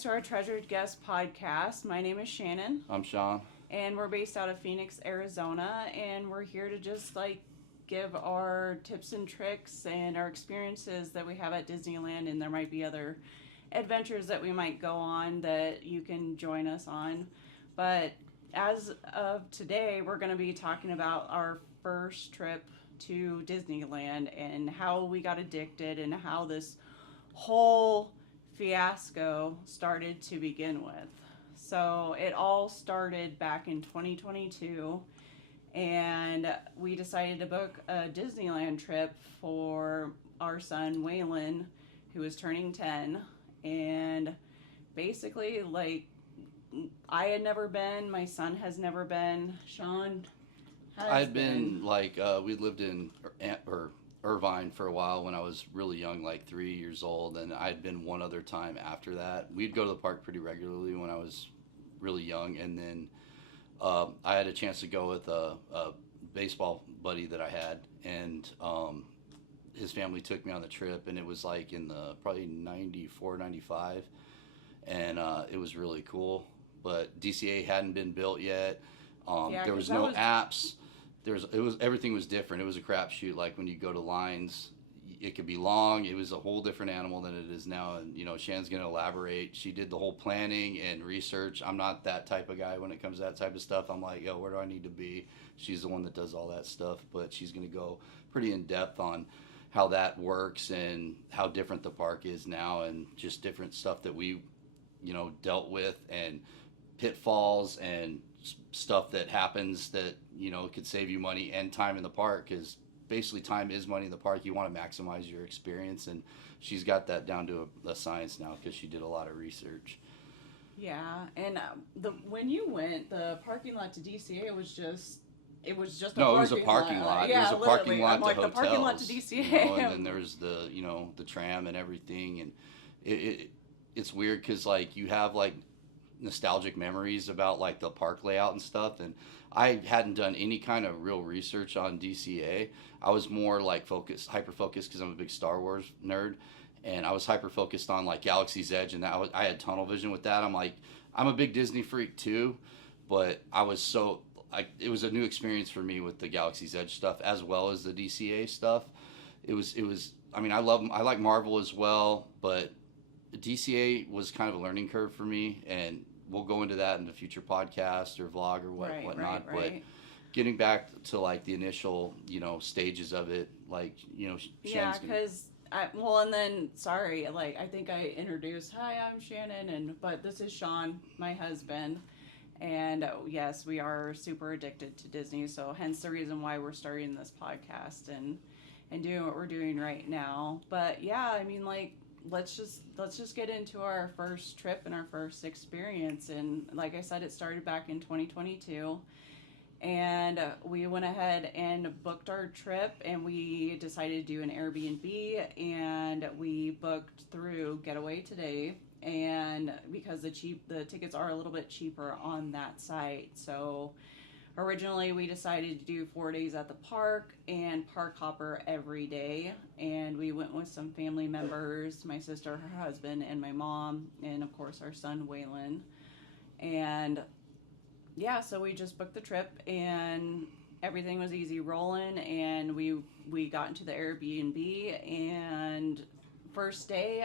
guys to our Treasured Guest podcast. My name is Shannon, I'm Sean. and we're based out of Phoenix, Arizona, and we're here to just give our tips and tricks and our experiences that we have at Disneyland, and there might be other adventures that we might go on that you can join us on. But as of today, we're going to be talking about our first trip to Disneyland and how we got addicted and how this whole fiasco started to begin with. So it all started back in 2022, and we decided to book a Disneyland trip for our son Waylon, who is turning 10. And basically, I had never been, my son has never been, Sean has I'd been we lived in Irvine for a while when I was really young, like 3 years old, and I'd been one other time after that. We'd go to the park pretty regularly when I was really young, and then I had a chance to go with a baseball buddy that I had, and his family took me on the trip, and it was like in the probably 94, 95, and it was really cool. But DCA hadn't been built yet. There was no apps. Everything was different. It was a crapshoot. Like when you go to lines, it could be long. It was a whole different animal than it is now. And Shan's gonna elaborate. She did the whole planning and research. I'm not that type of guy when it comes to that type of stuff. I'm like, yo, where do I need to be? She's the one that does all that stuff, but she's gonna go pretty in depth on how that works and how different the park is now, and just different stuff that we, dealt with, and pitfalls and stuff that happens that could save you money and time in the park, because basically time is money in the park. You want to maximize your experience, and she's got that down to a science now because she did a lot of research. Yeah, and when you went, the parking lot to DCA it was just a no, it was a parking lot. Yeah, it was a parking lot to the hotels. parking lot to DCA. And then there's the tram and everything, and it's weird because you have nostalgic memories about the park layout and stuff, and I hadn't done any kind of real research on DCA. I was more hyper focused because I'm a big Star Wars nerd, and I was hyper focused on Galaxy's Edge, and I had tunnel vision with that. I'm a big Disney freak too, but I was it was a new experience for me with the Galaxy's Edge stuff as well as the DCA stuff. It was I like Marvel as well, but DCA was kind of a learning curve for me, and we'll go into that in a future podcast or vlog or whatnot. Right. But getting back to the initial stages of it, yeah, because and then sorry, I think I introduced, hi, I'm Shannon, but this is Sean, my husband, and yes, we are super addicted to Disney, so hence the reason why we're starting this podcast and doing what we're doing right now. But yeah, let's just get into our first trip and our first experience. And like I said, it started back in 2022, and we went ahead and booked our trip, and we decided to do an Airbnb, and we booked through Getaway Today, and because the tickets are a little bit cheaper on that site. So originally, we decided to do 4 days at the park and park hopper every day, and we went with some family members, my sister, her husband, and my mom, and of course our son Waylon. And yeah, so we just booked the trip, and everything was easy rolling, and we got into the Airbnb, and first day,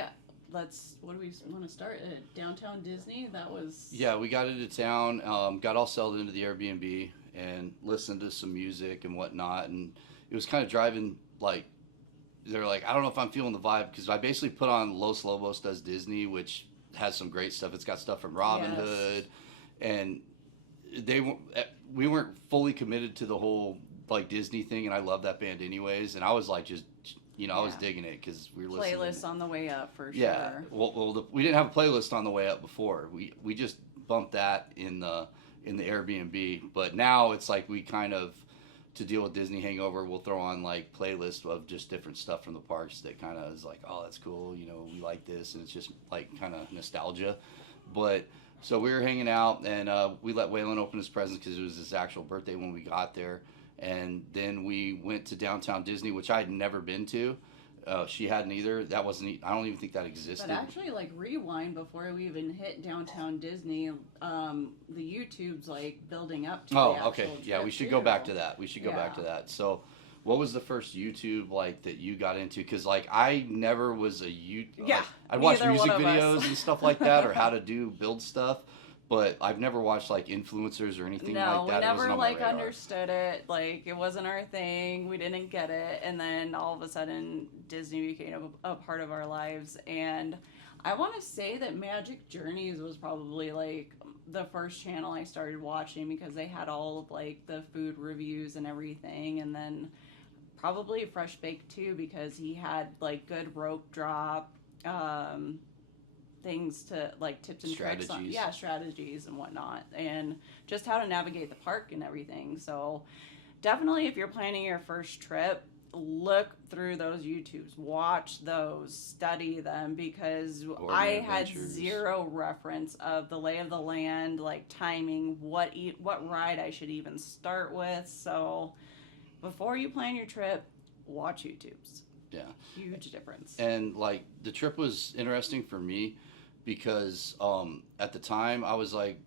what do we want to start at? Downtown Disney? That was... Yeah, we got into town, got all settled into the Airbnb, and listened to some music and whatnot, and it was kind of driving, they're I don't know if I'm feeling the vibe, because I basically put on Los Lobos Does Disney, which has some great stuff. It's got stuff from Robin Hood, and we weren't fully committed to the whole Disney thing, and I love that band anyways, and I was I was digging it because we were listening. Playlist on the way up for sure. Yeah, well, we didn't have a playlist on the way up before. We just bumped that in the Airbnb, but now it's we kind of, to deal with Disney hangover, we'll throw on playlists of just different stuff from the parks that kind of is oh, that's cool, we like this, and it's just kind of nostalgia. But so we were hanging out, and we let Waylon open his presents because it was his actual birthday when we got there. And then we went to Downtown Disney, which I had never been to. She hadn't either. That wasn't. I don't even think that existed. But actually, like rewind before we even hit Downtown Disney, the YouTube's like building up to the actual okay. Yeah, trip, we should too. go back to that. We should go back to Yeah. that. So, what was the first YouTube like that you got into? Because like I never was a YouTube. Yeah, I'd watch neither music one of us. videos and stuff like that, or how to build stuff. But I've never watched like influencers or anything No, like that. we It wasn't never on my like radar. understood it. Like it wasn't our thing. We didn't get it, and then all of a sudden Disney became a part of our lives. And I want to say that Magic Journeys was probably like the first channel I started watching because they had all of like the food reviews and everything, and then probably Fresh Baked too because he had like good rope drop. Things to like tips and tricks on strategies and whatnot, and just how to navigate the park and everything. So definitely if you're planning your first trip, look through those YouTubes, watch those, study them, because I had zero reference of the lay of the land, like timing, what ride I should even start with. So before you plan your trip, watch YouTubes. Yeah, huge difference. And like the trip was interesting for me because at the time I was like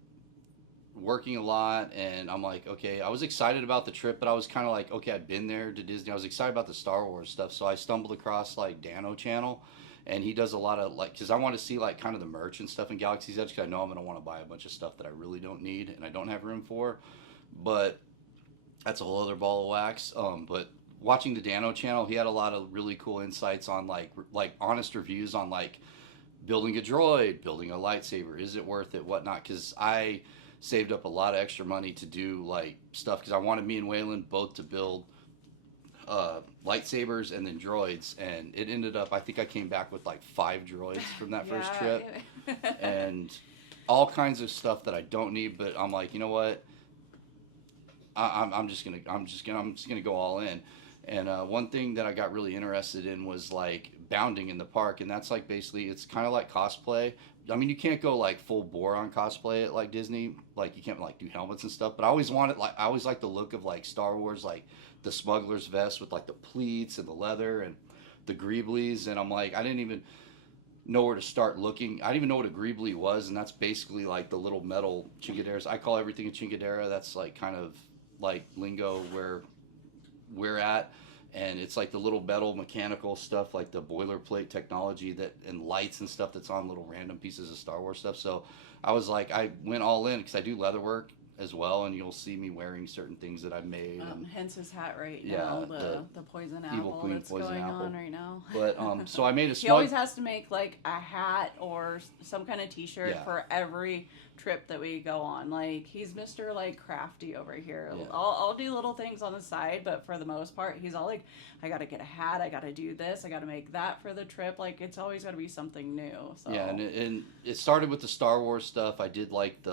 working a lot, and I'm like, okay, I was excited about the trip, but I was kind of like, okay, I'd been there to Disney. I was excited about the Star Wars stuff, so I stumbled across like Dano channel, and he does a lot of like, because I want to see like kind of the merch and stuff in Galaxy's Edge, because I know I'm gonna want to buy a bunch of stuff that I really don't need and I don't have room for, but that's a whole other ball of wax. But watching the Dano channel, he had a lot of really cool insights on like honest reviews on like building a droid, building a lightsaber, is it worth it, whatnot, because I saved up a lot of extra money to do like stuff because I wanted me and Waylon both to build lightsabers and then droids, and it ended up, I think I came back with like 5 droids from that first trip and all kinds of stuff that I don't need, but I'm like, you know what, I'm just gonna go all in. And one thing that I got really interested in was like bounding in the park, and that's like basically it's kind of like cosplay. I mean, you can't go like full bore on cosplay at like Disney, like you can't like do helmets and stuff. But I always like the look of like Star Wars, like the smuggler's vest with like the pleats and the leather and the greeblies. And I'm like, I didn't even know where to start looking. I didn't even know what a greebly was, and that's basically like the little metal chingaderas. I call everything a chingadera. That's like kind of like lingo where we're at, and it's like the little metal mechanical stuff, like the boilerplate technology that and lights and stuff that's on little random pieces of Star Wars stuff. So I was like, I went all in because I do leather work as well, and you'll see me wearing certain things that I've made. Hence his hat right now, the poison apple Evil Queen that's poison going apple on right now. But so I made a he always has to make like a hat or some kind of t-shirt for every trip that we go on. Like he's Mr. like crafty over here. I'll do little things on the side, but for the most part he's all like, I gotta get a hat, I gotta do this, I gotta make that for the trip. Like it's always gotta be something new. So yeah, and it started with the Star Wars stuff. I did like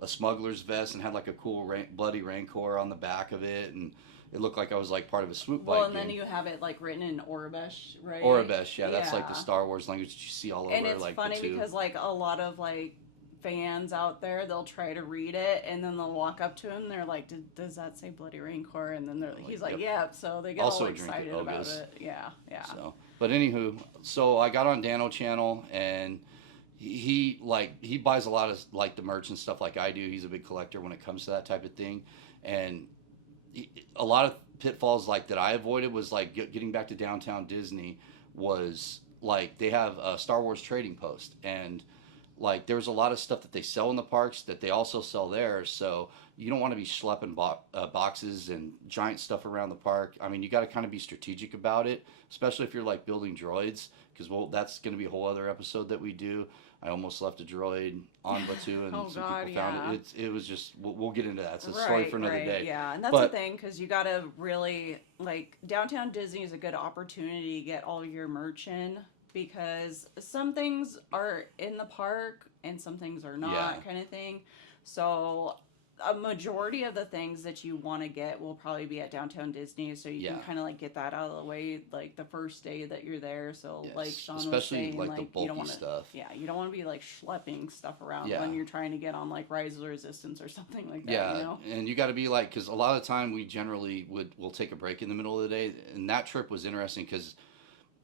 a smuggler's vest and had like a cool bloody Rancor on the back of it, and it looked like I was like part of a swoop bike. Well, and then you have it like written in Aurebesh, right? Aurebesh, yeah, that's like the Star Wars language that you see all over. And it's like funny because like a lot of like fans out there, they'll try to read it and then they'll walk up to him. They're like, "Does that say bloody Rancor?" And then he's like, "Yeah." So they get also all excited about it. Yeah. So, but anywho, so I got on Dano channel, and he buys a lot of like the merch and stuff like I do. He's a big collector when it comes to that type of thing, and a lot of pitfalls like that I avoided was like getting back to Downtown Disney was like they have a Star Wars trading post, and like there's a lot of stuff that they sell in the parks that they also sell there, so you don't want to be schlepping boxes and giant stuff around the park. I mean, you got to kind of be strategic about it, especially if you're like building droids, because that's going to be a whole other episode that we do. I almost left a droid on Batuu, and some people found it. It was just, we'll get into that. It's a story for another day. Yeah, and that's the thing, because you got to really, like, Downtown Disney is a good opportunity to get all your merch in, because some things are in the park and some things are not, kind of thing. So a majority of the things that you want to get will probably be at Downtown Disney, so you can kind of like get that out of the way like the first day that you're there. So like Sean was saying, like the bulky you don't want stuff. Yeah, you don't want to be like schlepping stuff around when you're trying to get on like Rise of the Resistance or something like that. Yeah, you know? And you got to be like, because a lot of the time we generally we'll take a break in the middle of the day, and that trip was interesting because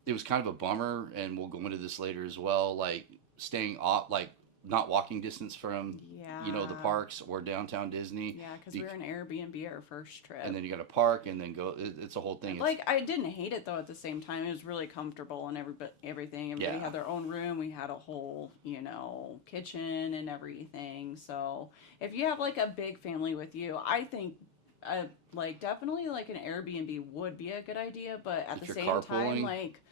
it was kind of a bummer, and we'll go into this later as well. Like staying off, like not walking distance from, Yeah. you know, the parks or downtown Disney. Yeah, because we were in Airbnb our first trip. And then you got to park and then go. It's a whole thing. Like, I didn't hate it, though, at the same time. It was really comfortable and everything. Everybody had their own room. We had a whole, you know, kitchen and everything. So, if you have, like, a big family with you, I think, like, definitely, like, an Airbnb would be a good idea. But at the same time, like,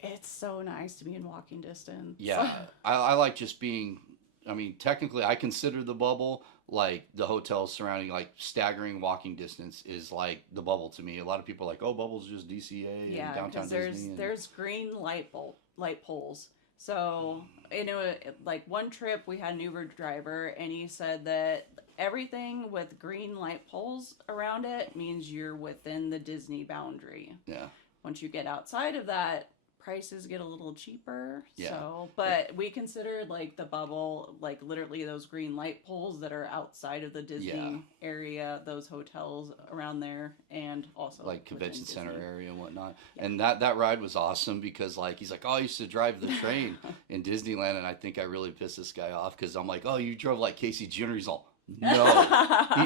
it's so nice to be in walking distance. Yeah, I like just being. I mean, technically, I consider the bubble like the hotels surrounding, like staggering walking distance is like the bubble to me. A lot of people are like, oh, bubble's just DCA and downtown Disney. There's green light poles. So, you know, like one trip we had an Uber driver and he said that everything with green light poles around it means you're within the Disney boundary. Yeah. Once you get outside of that, prices get a little cheaper. Yeah. So, but we considered like the bubble, like literally those green light poles that are outside of the Disney area, those hotels around there, and also like convention center Disney area and whatnot. Yeah. And that ride was awesome because like he's like, oh, I used to drive the train in Disneyland, and I think I really pissed this guy off because I'm like, oh, you drove like Casey Jr. He's all, no,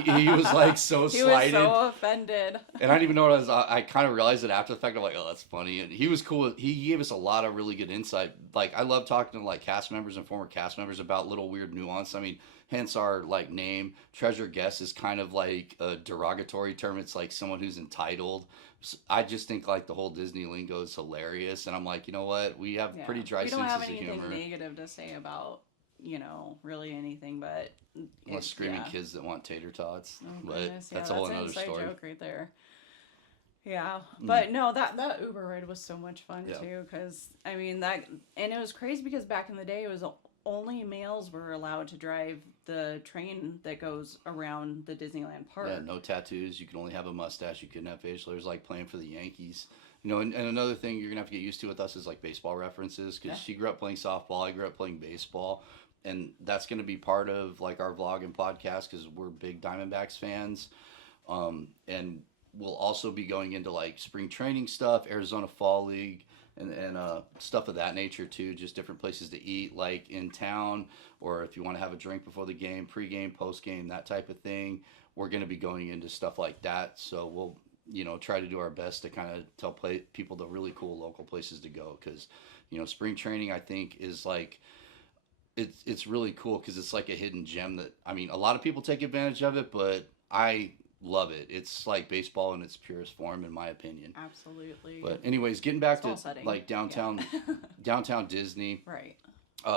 he was like so slighted. He was so offended. And I didn't even know what I kind of realized it after the fact. I'm like, oh, that's funny. And he was cool. He gave us a lot of really good insight. Like, I love talking to like cast members and former cast members about little weird nuance. I mean, hence our like name. Treasure guest is kind of like a derogatory term. It's like someone who's entitled. I just think like the whole Disney lingo is hilarious. And I'm like, you know what? We have pretty dry senses of humor. We don't have anything negative to say about, you know, really anything, but unless screaming kids that want tater tots. Oh, but goodness. that's a whole another inside story. Joke right there. Yeah, but no, that Uber ride was so much fun too, because I mean that, and it was crazy because back in the day it was only males were allowed to drive the train that goes around the Disneyland park. Yeah, no tattoos. You can only have a mustache. You couldn't have facial. It was like playing for the Yankees. You know, and another thing you're gonna have to get used to with us is like baseball references, because she grew up playing softball. I grew up playing baseball. And that's going to be part of like our vlog and podcast because we're big Diamondbacks fans. And we'll also be going into like spring training stuff, Arizona Fall League, and stuff of that nature too. Just different places to eat, like in town, or if you want to have a drink before the game, pregame, postgame, that type of thing. We're going to be going into stuff like that. So we'll, you know, try to do our best to kind of tell people the really cool local places to go, because, you know, spring training I think is like. It's really cool because it's like a hidden gem that, I mean, a lot of people take advantage of it, but I love it. It's like baseball in its purest form, in my opinion. Absolutely. But anyways, getting back to like downtown Disney. Right.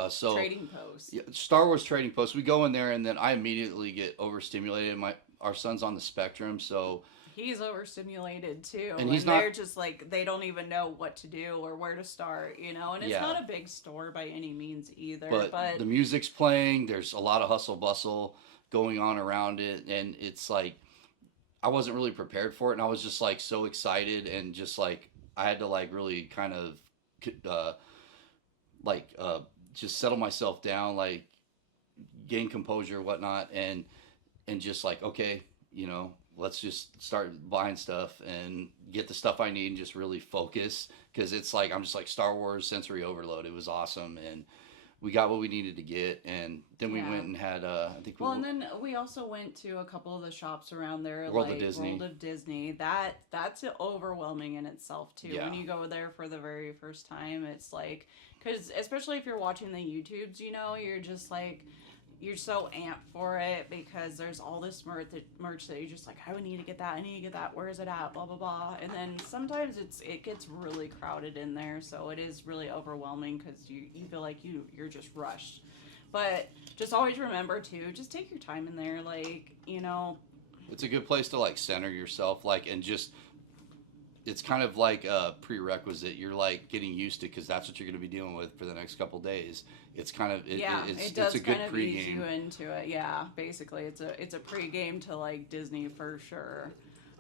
So Trading Post. Yeah, Star Wars Trading Post. We go in there and then I immediately get overstimulated. Our son's on the spectrum, so. He's overstimulated too, and they're just like, they don't even know what to do or where to start, you know. And it's not a big store by any means either. But the music's playing. There's a lot of hustle bustle going on around it, and it's like I wasn't really prepared for it, and I was just like so excited, and just like I had to like really kind of just settle myself down, like gain composure, whatnot, and just like, okay, you know. Let's just start buying stuff and get the stuff I need and just really focus, because it's like I'm just like Star Wars sensory overload. It was awesome, and we got what we needed to get, and then we went and had I think and then we also went to a couple of the shops around there, World like of Disney. World of Disney. That's overwhelming in itself too. Yeah. When you go there for the very first time, it's like, because especially if you're watching the YouTubes, you know, you're just like. You're so amped for it because there's all this merch that you're just like, I need to get that, where is it at, blah blah blah. And then sometimes it gets really crowded in there, so it is really overwhelming because you feel like you're just rushed. But just always remember to just take your time in there, like, you know, it's a good place to like center yourself, like, and just it's kind of like a prerequisite. You're like getting used to, because that's what you're going to be dealing with for the next couple days. It's kind of it does kind of ease you into it. Yeah, basically it's a pregame to like Disney for sure.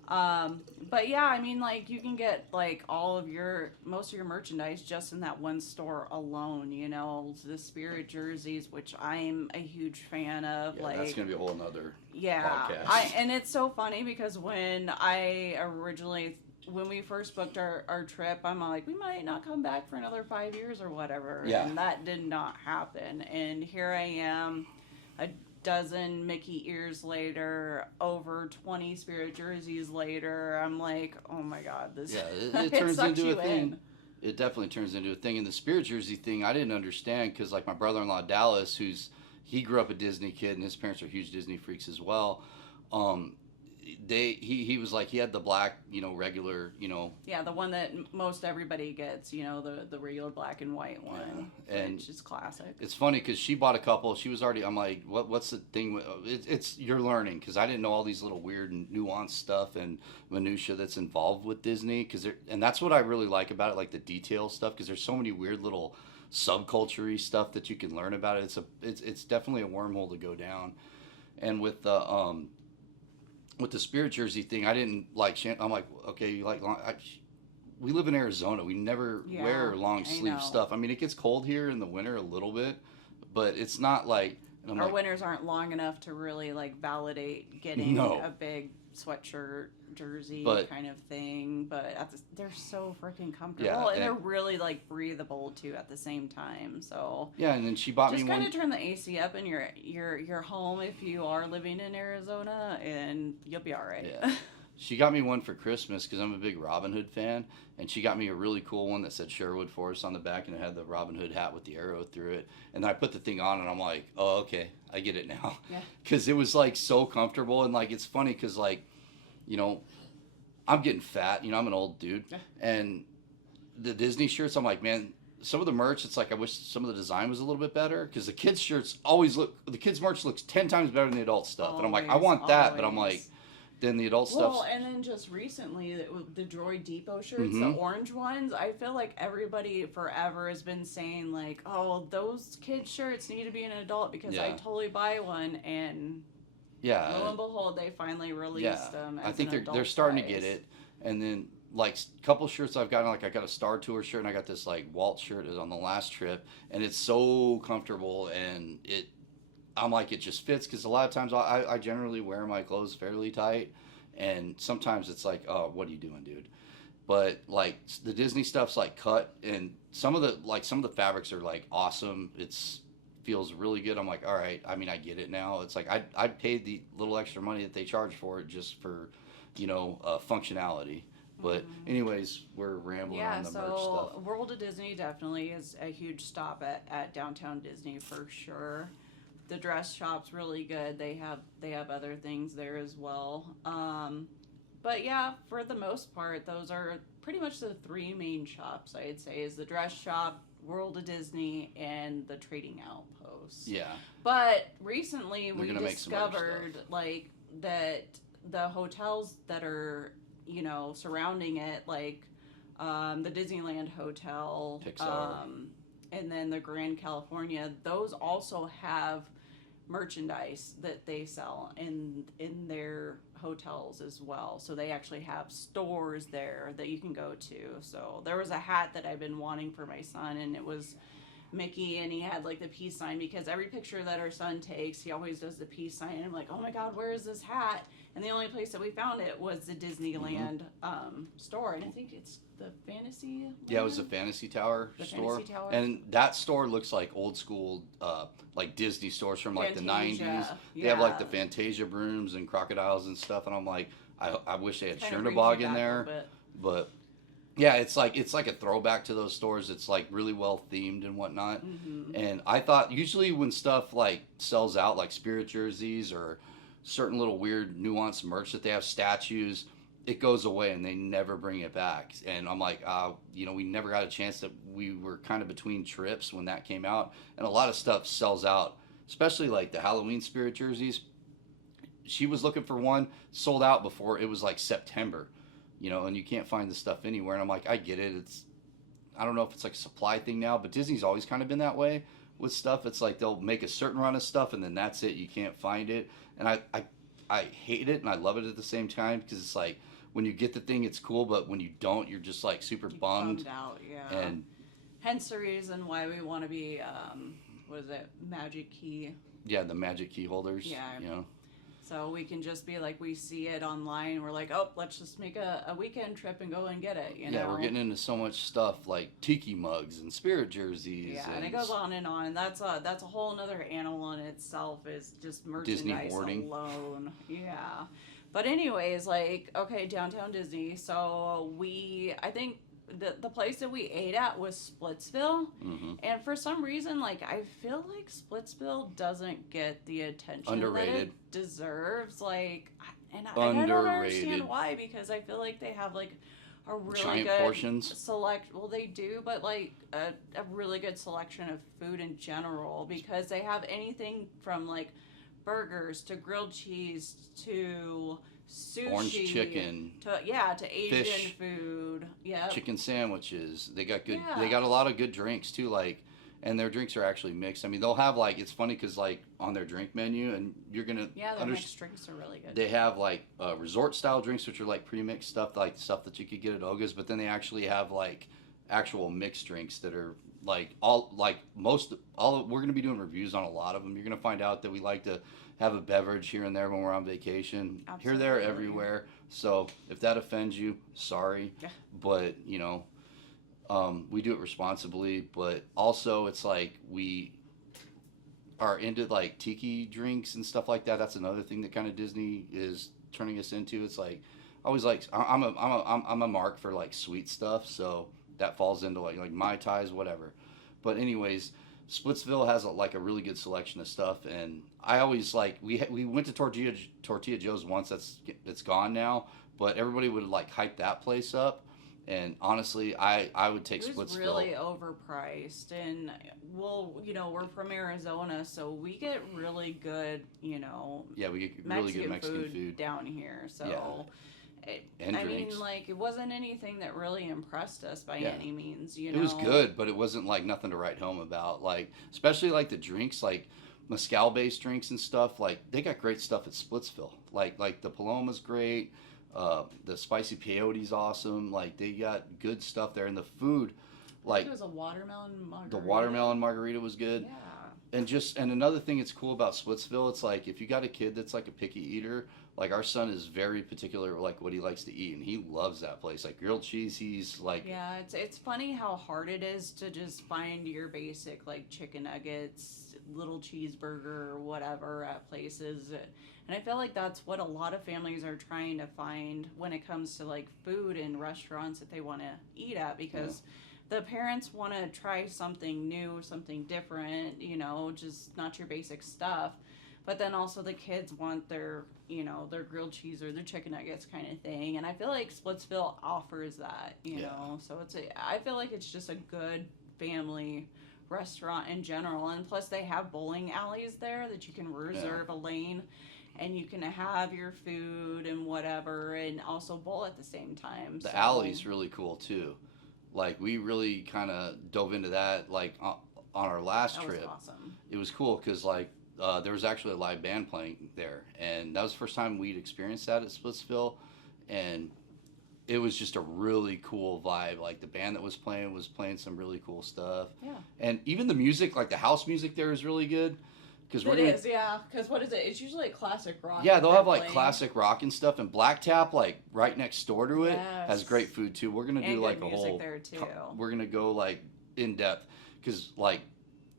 But yeah, I mean, like, you can get like most of your merchandise just in that one store alone, you know, the Spirit jerseys, which I'm a huge fan of. Yeah, like, that's gonna be a whole nother podcast. And it's so funny because when I originally when we first booked our trip, I'm like, we might not come back for another 5 years or whatever. Yeah. And that did not happen. And here I am, a dozen Mickey ears later, over 20 Spirit jerseys later. I'm like, oh my God, this Yeah, it turns sucks into a you thing. in. It definitely turns into a thing. And the Spirit jersey thing, I didn't understand because, like, my brother-in-law Dallas, he grew up a Disney kid, and his parents are huge Disney freaks as well. Um, he was like, he had the black, regular, Yeah, the one that most everybody gets, the regular black and white one, and which is classic. It's funny because she bought a couple. She was already. I'm like, what's the thing? It's you're learning because I didn't know all these little weird and nuanced stuff and minutia that's involved with Disney. And that's what I really like about it, like the detail stuff. Because there's so many weird little subculture-y stuff that you can learn about it. It's definitely a wormhole to go down. And with the Spirit jersey thing, I didn't like. I'm like, okay, you like. We live in Arizona. We never wear long sleeve stuff. I mean, it gets cold here in the winter a little bit, but it's not like. Our winters aren't long enough to really like validate getting a big sweatshirt jersey kind of thing. But they're so freaking comfortable, and they're really like breathable too at the same time. So yeah, and then she bought me just one. kind of turn the AC up in your home if you are living in Arizona, and you'll be all right. Yeah. She got me one for Christmas because I'm a big Robin Hood fan, and she got me a really cool one that said Sherwood Forest on the back, and it had the Robin Hood hat with the arrow through it. And then I put the thing on, and I'm like, oh, okay, I get it now. Yeah. Because it was like so comfortable, and like it's funny because like, I'm getting fat. I'm an old dude, and the Disney shirts, I'm like, man. Some of the merch, it's like I wish some of the design was a little bit better because the kids' shirts the kids' merch looks 10 times better than the adult stuff, and I'm like, I want that, but I'm like. Then the adult stuff. Well, and then just recently, the Droid Depot shirts, the orange ones, I feel like everybody forever has been saying, like, oh, those kids' shirts need to be an adult because I totally buy one. And lo and behold, they finally released them. I think they're starting to get it. And then, like, a couple shirts I've gotten, like, I got a Star Tour shirt and I got this, like, Walt shirt on the last trip. And it's so comfortable and I'm like, it just fits because a lot of times I generally wear my clothes fairly tight, and sometimes it's like, oh, what are you doing, dude? But like the Disney stuff's like cut, and some of the fabrics are like awesome. Feels really good. I'm like, all right. I mean, I get it now. It's like I paid the little extra money that they charge for it just for, functionality. But anyways, we're rambling on the merch stuff. World of Disney definitely is a huge stop at Downtown Disney for sure. The dress shop's really good. They have other things there as well. But yeah, for the most part, those are pretty much the three main shops, I'd say, is the dress shop, World of Disney, and the Trading Outpost. Yeah. But recently we discovered like that the hotels that are, surrounding it, like the Disneyland Hotel, Pixar. And then the Grand California, those also have merchandise that they sell in their hotels as well. So they actually have stores there that you can go to. So there was a hat that I've been wanting for my son, and it was Mickey, and he had like the peace sign, because every picture that our son takes, he always does the peace sign. And I'm like, oh my God, where is this hat? And the only place that we found it was the Disneyland store, and I think it's the Fantasy. Yeah, it was the Fantasy Tower store. Fantasy Tower. And that store looks like old school, like Disney stores from like Fantasia. the 90s. They have like the Fantasia brooms and crocodiles and stuff, and I'm like, I wish they had Chernobog in there, but yeah, it's like a throwback to those stores. It's like really well themed and whatnot. And I thought usually when stuff like sells out, like Spirit jerseys or certain little weird nuanced merch that they have, statues, it goes away and they never bring it back. And I'm like, we never got a chance. That we were kind of between trips when that came out, and a lot of stuff sells out, especially like the Halloween Spirit jerseys. She was looking for one, sold out before it was like September, and you can't find the stuff anywhere. And I'm like, I get it. I don't know if it's like a supply thing now, but Disney's always kind of been that way with stuff. It's like they'll make a certain run of stuff and then that's it. You can't find it. And I hate it and I love it at the same time, because it's like when you get the thing, it's cool, but when you don't, you're just like super bummed out. Yeah. And hence the reason why we want to be, Magic Key? Yeah, the Magic Key holders. Yeah. So we can just be like, we see it online. We're like, oh, let's just make a weekend trip and go and get it. You know? We're getting into so much stuff like tiki mugs and spirit jerseys. Yeah, and it goes on and on. And that's a whole nother animal in itself, is just Disney merchandise hoarding alone. Yeah. But anyways, like, okay, Downtown Disney. So I think the place that we ate at was Splitsville. Mm-hmm. And for some reason, like, I feel like Splitsville doesn't get the attention Underrated. that it deserves. Like, I don't understand why, because I feel like they have, like, a really giant good portions. Well, they do, but, like, a really good selection of food in general, because they have anything from, like, burgers to grilled cheese to sushi, orange chicken, to Asian fish, food, chicken sandwiches. They got good. Yeah. They got a lot of good drinks too. Like, and their drinks are actually mixed. I mean, they'll have, like, it's funny because, like, on their drink menu, and you're gonna their mixed drinks are really good. They have, like, resort style drinks, which are like pre-mixed stuff, like stuff that you could get at Oga's. But then they actually have, like, actual mixed drinks that are like we're gonna be doing reviews on a lot of them. You're gonna find out that we like to have a beverage here and there when we're on vacation. Absolutely. Here, there, everywhere. So if that offends you, sorry. Yeah. But, you know, we do it responsibly. But also, it's like we are into, like, tiki drinks and stuff like that. That's another thing that kind of Disney is turning us into. It's like, I always like, I'm a mark for, like, sweet stuff. So that falls into, like Mai Tais, whatever. But anyways, Splitsville has a really good selection of stuff, and I always like, we went to Tortilla Joe's once. It's gone now, but everybody would, like, hype that place up, and honestly, I would take Splitsville. It was really overpriced, and we're from Arizona, so we get really good, we get really good Mexican food down here, so. Yeah. It wasn't anything that really impressed us by any means, It was good, but it wasn't, like, nothing to write home about. Like, especially, like, the drinks, like mezcal-based drinks and stuff. Like, they got great stuff at Splitsville. Like the Paloma's great. The spicy peyote's awesome. Like, they got good stuff there, and the food, like, it was a watermelon margarita. The watermelon margarita was good. Yeah. And another thing that's cool about Splitsville, it's like, if you got a kid that's, like, a picky eater, like, our son is very particular, like, what he likes to eat, and he loves that place. Like, grilled cheese, he's like... Yeah, it's funny how hard it is to just find your basic, like, chicken nuggets, little cheeseburger, or whatever at places. And I feel like that's what a lot of families are trying to find when it comes to, like, food in restaurants that they want to eat at, because... Yeah. The parents want to try something new, something different, just not your basic stuff. But then also the kids want their grilled cheese or their chicken nuggets kind of thing. And I feel like Splitsville offers that, you know. So I feel like it's just a good family restaurant in general. And plus they have bowling alleys there that you can reserve a lane. And you can have your food and whatever, and also bowl at the same time. The alley's really cool, too. Like, we really kind of dove into that, like, on our last trip. That was awesome. It was cool because, like, there was actually a live band playing there. And that was the first time we'd experienced that at Splitsville. And it was just a really cool vibe. Like, the band that was playing some really cool stuff. Yeah. And even the music, like, the house music there is really good. Because what is it? It's usually classic rock. Yeah, they'll have, like, classic rock and stuff, and Black Tap, like, right next door to it, has great food too. We're gonna do, like, a whole. There too. We're gonna go, like, in depth, because, like,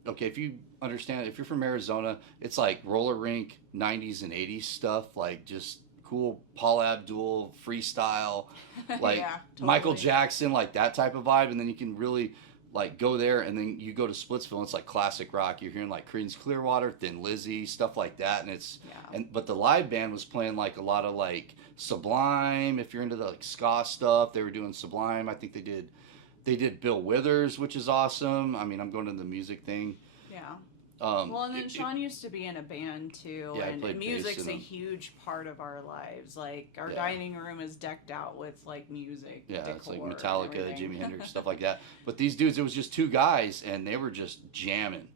okay, if you understand, if you're from Arizona, it's like roller rink, 90s and 80s stuff, like, just cool Paul Abdul freestyle, like totally. Michael Jackson, like that type of vibe, and then you can really, like, go there, and then you go to Splitsville, and it's like classic rock. You're hearing, like, Creedence Clearwater, Thin Lizzy, stuff like that, and it's but the live band was playing, like, a lot of, like, Sublime. If you're into the, like, ska stuff, they were doing Sublime. I think they did Bill Withers, which is awesome. I mean, I'm going to the music thing. Yeah. Well, and then Sean used to be in a band too, and music's a huge part of our lives. Like, our dining room is decked out with, like, music. Yeah, it's like Metallica, Jimi Hendrix, stuff like that. But these dudes, it was just two guys, and they were just jamming.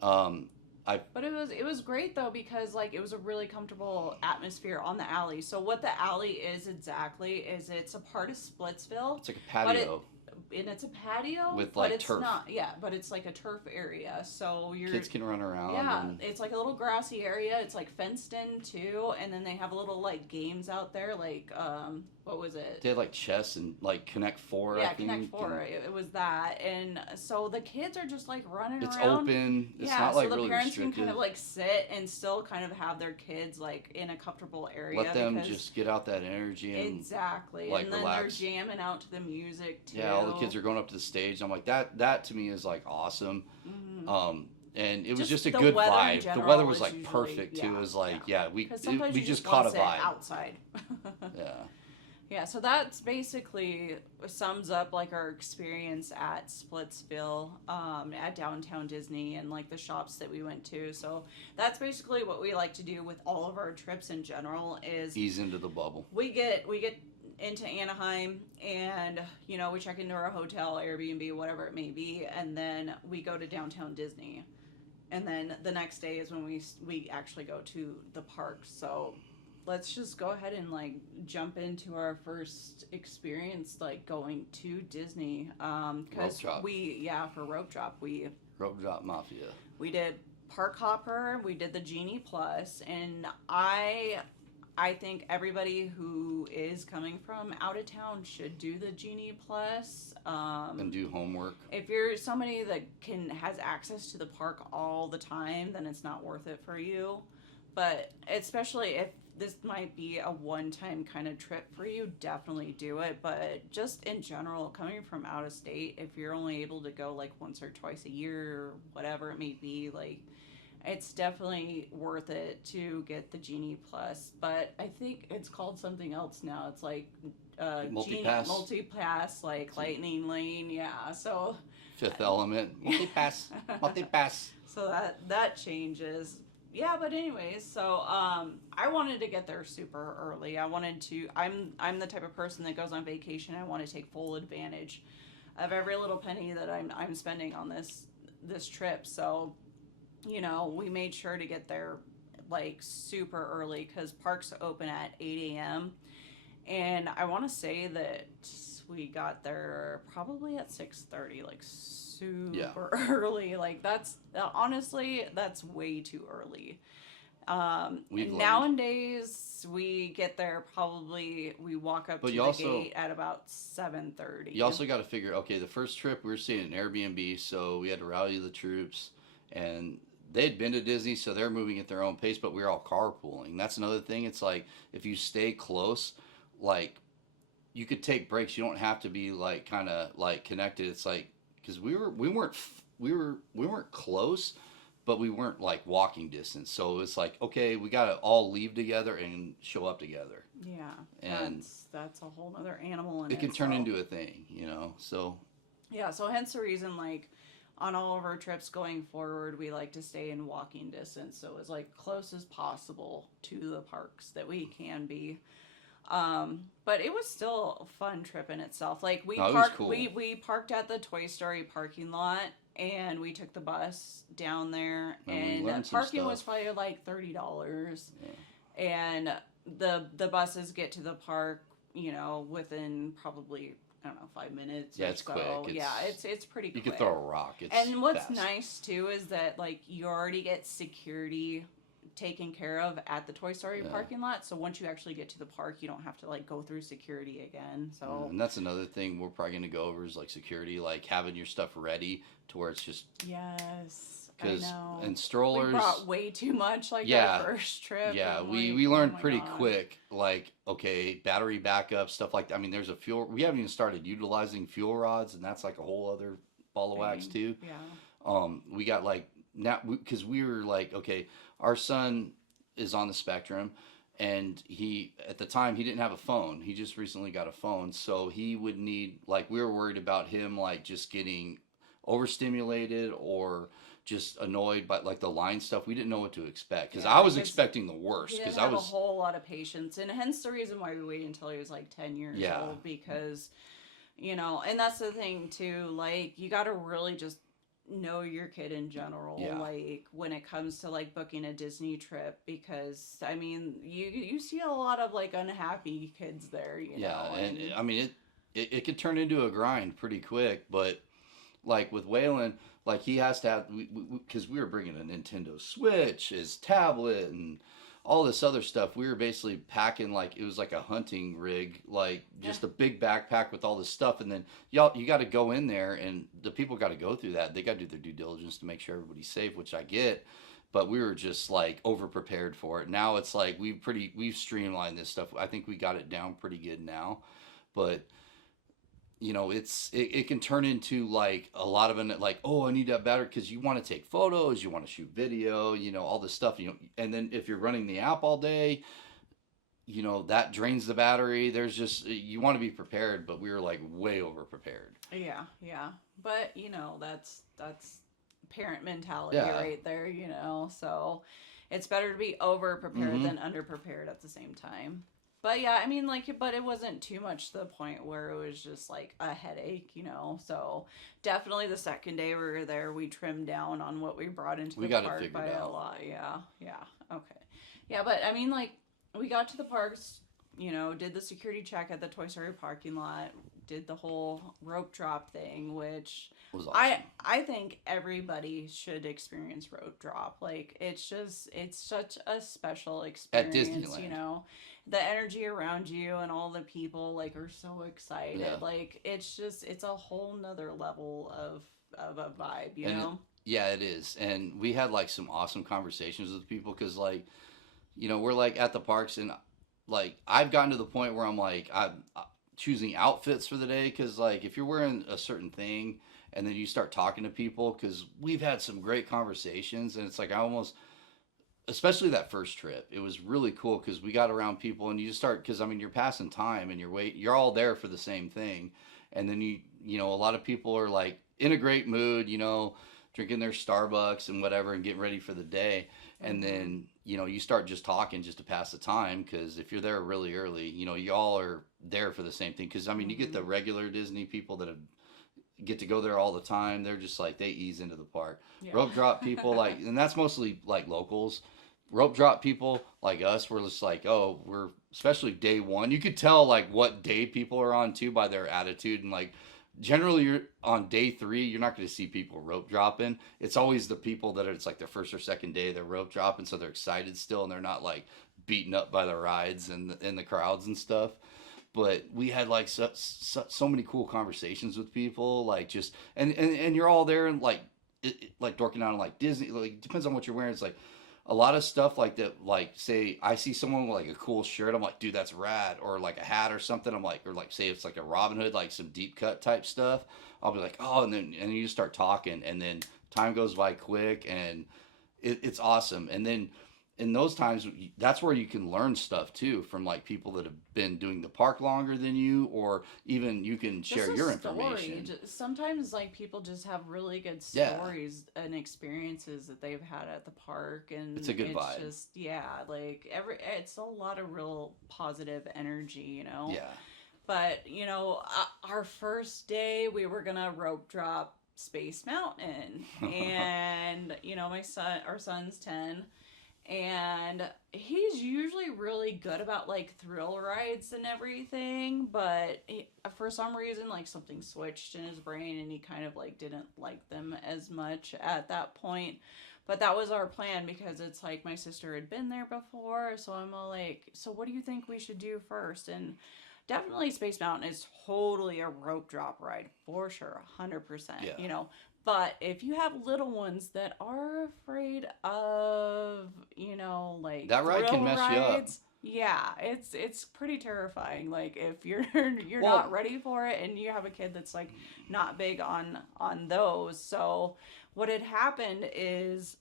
But it was great though, because, like, it was a really comfortable atmosphere on the alley. So what the alley is exactly is it's a part of Splitsville. It's like a patio. and it's a patio with but like it's turf. not, yeah, but it's like a turf area, so you're Kids can run around. yeah, And it's like a little grassy area. It's like fenced in too, and then they have little like games out there, like what was it? they had like chess and like Connect Four. Yeah, I think. Connect Four. And It was that, and so the kids are just like running it's around. open. It's Yeah, not so like the really parents can restricted. kind of like sit and still kind of have their kids like in a comfortable area. Let them because just get out that energy and exactly, like and then relax. they're jamming out to the music too. Yeah, all the kids are going up to the stage. I'm like that to me is like awesome. Mhm. And it was Just just a the good weather in vibe. The general weather was is like usually- perfect too. yeah, It was like we Because sometimes we you just want caught a to sit vibe. outside. Yeah. Yeah, so that's basically sums up like our experience at Splitsville, at downtown Disney, and like the shops that we went to. So that's basically what we like to do with all of our trips in general. Is Ease into the bubble. we get into Anaheim, and we check into our hotel, Airbnb, whatever it may be, and then we go to downtown Disney, and then the next day is when we actually go to the park. So let's just go ahead and like jump into our first experience like going to Disney, because Rope drop. for Rope Drop Rope drop mafia. we did Park Hopper, we did the Genie Plus, and I think everybody who is coming from out of town should do the Genie Plus. And do homework. If you're somebody that has access to the park all the time, then it's not worth it for you. But especially if this might be a one-time kind of trip for you, definitely do it. But just in general, coming from out of state, if you're only able to go like once or twice a year or whatever it may be, like it's definitely worth it to get the Genie Plus. But I think it's called something else now. It's like Multi-pass. Multi-pass, like Lightning Lane, yeah. So Fifth Element. Multi-pass. Multi-pass. so that changes. Yeah, but anyways, so I wanted to get there super early. I'm the type of person that goes on vacation. I want to take full advantage of every little penny that I'm spending on this trip. So, we made sure to get there like super early because parks open at 8 a.m. And I want to say that we got there probably at 6:30, like super early. Like honestly, that's way too early. Nowadays we get there we walk up to the gate at about 7:30. You also got to figure, okay, the first trip we were staying in an Airbnb, so we had to rally the troops, and they'd been to Disney, so they're moving at their own pace, but we were all carpooling. That's another thing. It's like if you stay close, like you could take breaks. You don't have to be like kind of like connected. It's like because we weren't close, but we weren't like walking distance. So it's like, okay, we got to all leave together and show up together. Yeah, and that's a whole other animal. It can turn into a thing, So yeah, so hence the reason, like on all of our trips going forward, we like to stay in walking distance, so as like close as possible to the parks that we can be. But it was still a fun trip in itself. Like we parked at the Toy Story parking lot, and we took the bus down there, and parking was probably like $30. Yeah. And the buses get to the park, within probably, I don't know, 5 minutes. Yeah, it's quick. It's pretty quick. You could throw a rock. And what's nice too is that like you already get security taken care of at the Toy Story parking lot. So once you actually get to the park, you don't have to like go through security again. So and that's another thing we're probably going to go over is like security, like having your stuff ready to where it's just I know. And strollers. We brought way too much our first trip. Yeah, we learned pretty quick, like, okay, battery backup, stuff like that. I mean, there's we haven't even started utilizing fuel rods, and that's like a whole other ball of wax too. Yeah. We got like, now, because we were like, okay, our son is on the spectrum, and at the time, he didn't have a phone. He just recently got a phone, so he would need, like, we were worried about him, like, just getting overstimulated or just annoyed by like the line stuff. We didn't know what to expect because I was expecting the worst because I was a whole lot of patience, and hence the reason why we waited until he was like 10 years old, because and that's the thing too, like you got to really just know your kid in general, like when it comes to like booking a Disney trip, because I mean you see a lot of like unhappy kids there, and I mean it could turn into a grind pretty quick. But like with Waylon, like he has to have because we were bringing a Nintendo Switch, his tablet, and all this other stuff. We were basically packing like it was like a hunting rig, like just a big backpack with all this stuff. And then you got to go in there, and the people got to go through that. They got to do their due diligence to make sure everybody's safe, which I get. But we were just like over prepared for it. Now it's like we've streamlined this stuff. I think we got it down pretty good now, but it can turn into like a lot of it, like, oh, I need that battery, because you want to take photos, you want to shoot video, all this stuff, and then if you're running the app all day, that drains the battery. There's just, you want to be prepared, but we were like way over prepared. Yeah, but that's parent mentality right there, so it's better to be over prepared than under prepared at the same time. But yeah, I mean, but it wasn't too much to the point where it was just like a headache, so definitely the second day we were there, we trimmed down on what we brought into the park by a lot. Yeah, okay. Yeah, but I mean, we got to the parks, did the security check at the Toy Story parking lot, did the whole rope drop thing, which was awesome. I think everybody should experience rope drop. It's such a special experience, at Disneyland. The energy around you and all the people are so excited. Yeah. It's a whole nother level of a vibe, it is. And we had some awesome conversations with people, because we're at the parks, and I've gotten to the point where I'm choosing outfits for the day, because if you're wearing a certain thing and then you start talking to people, because we've had some great conversations, and it's I almost, especially that first trip, it was really cool because we got around people, and you just start, because you're passing time and you're all there for the same thing, and then a lot of people are in a great mood, drinking their Starbucks and whatever and getting ready for the day, and then you start just talking just to pass the time, because if you're there really early, you all are there for the same thing, because you get the regular Disney people that get to go there all the time. They're just they ease into the park. Yeah. Rope drop people and that's mostly locals. Rope drop people like us, we're just we're, especially day one, you could tell what day people are on too by their attitude, and generally you're on day 3, you're not going to see people rope dropping. It's always the people that it's their first or second day they're rope dropping, so they're excited still, and they're not beaten up by the rides and the crowds and stuff. But we had so many cool conversations with people, just and you're all there, and dorking out on Disney, depends on what you're wearing. It's a lot of stuff that, say I see someone with a cool shirt, I'm dude, that's rad, or a hat or something, I'm or say it's a Robin Hood, some deep cut type stuff, I'll be oh, and you just start talking, and then time goes by quick, and it's awesome. And then in those times, that's where you can learn stuff too from people that have been doing the park longer than you, or even you can share your information. Sometimes people just have really good stories and experiences that they've had at the park, and it's a good vibe. Just it's a lot of real positive energy, Yeah. But our first day we were gonna rope drop Space Mountain, and our son's 10. And he's usually really good about thrill rides and everything, but for some reason something switched in his brain, and he kind of didn't like them as much at that point. But that was our plan, because it's my sister had been there before, so I'm all so what do you think we should do first? And definitely Space Mountain is totally a rope drop ride for sure, 100%. Yeah. But if you have little ones that are afraid of, that ride can mess you up. Yeah, it's pretty terrifying. If you're not ready for it, and you have a kid that's not big on those. So what had happened is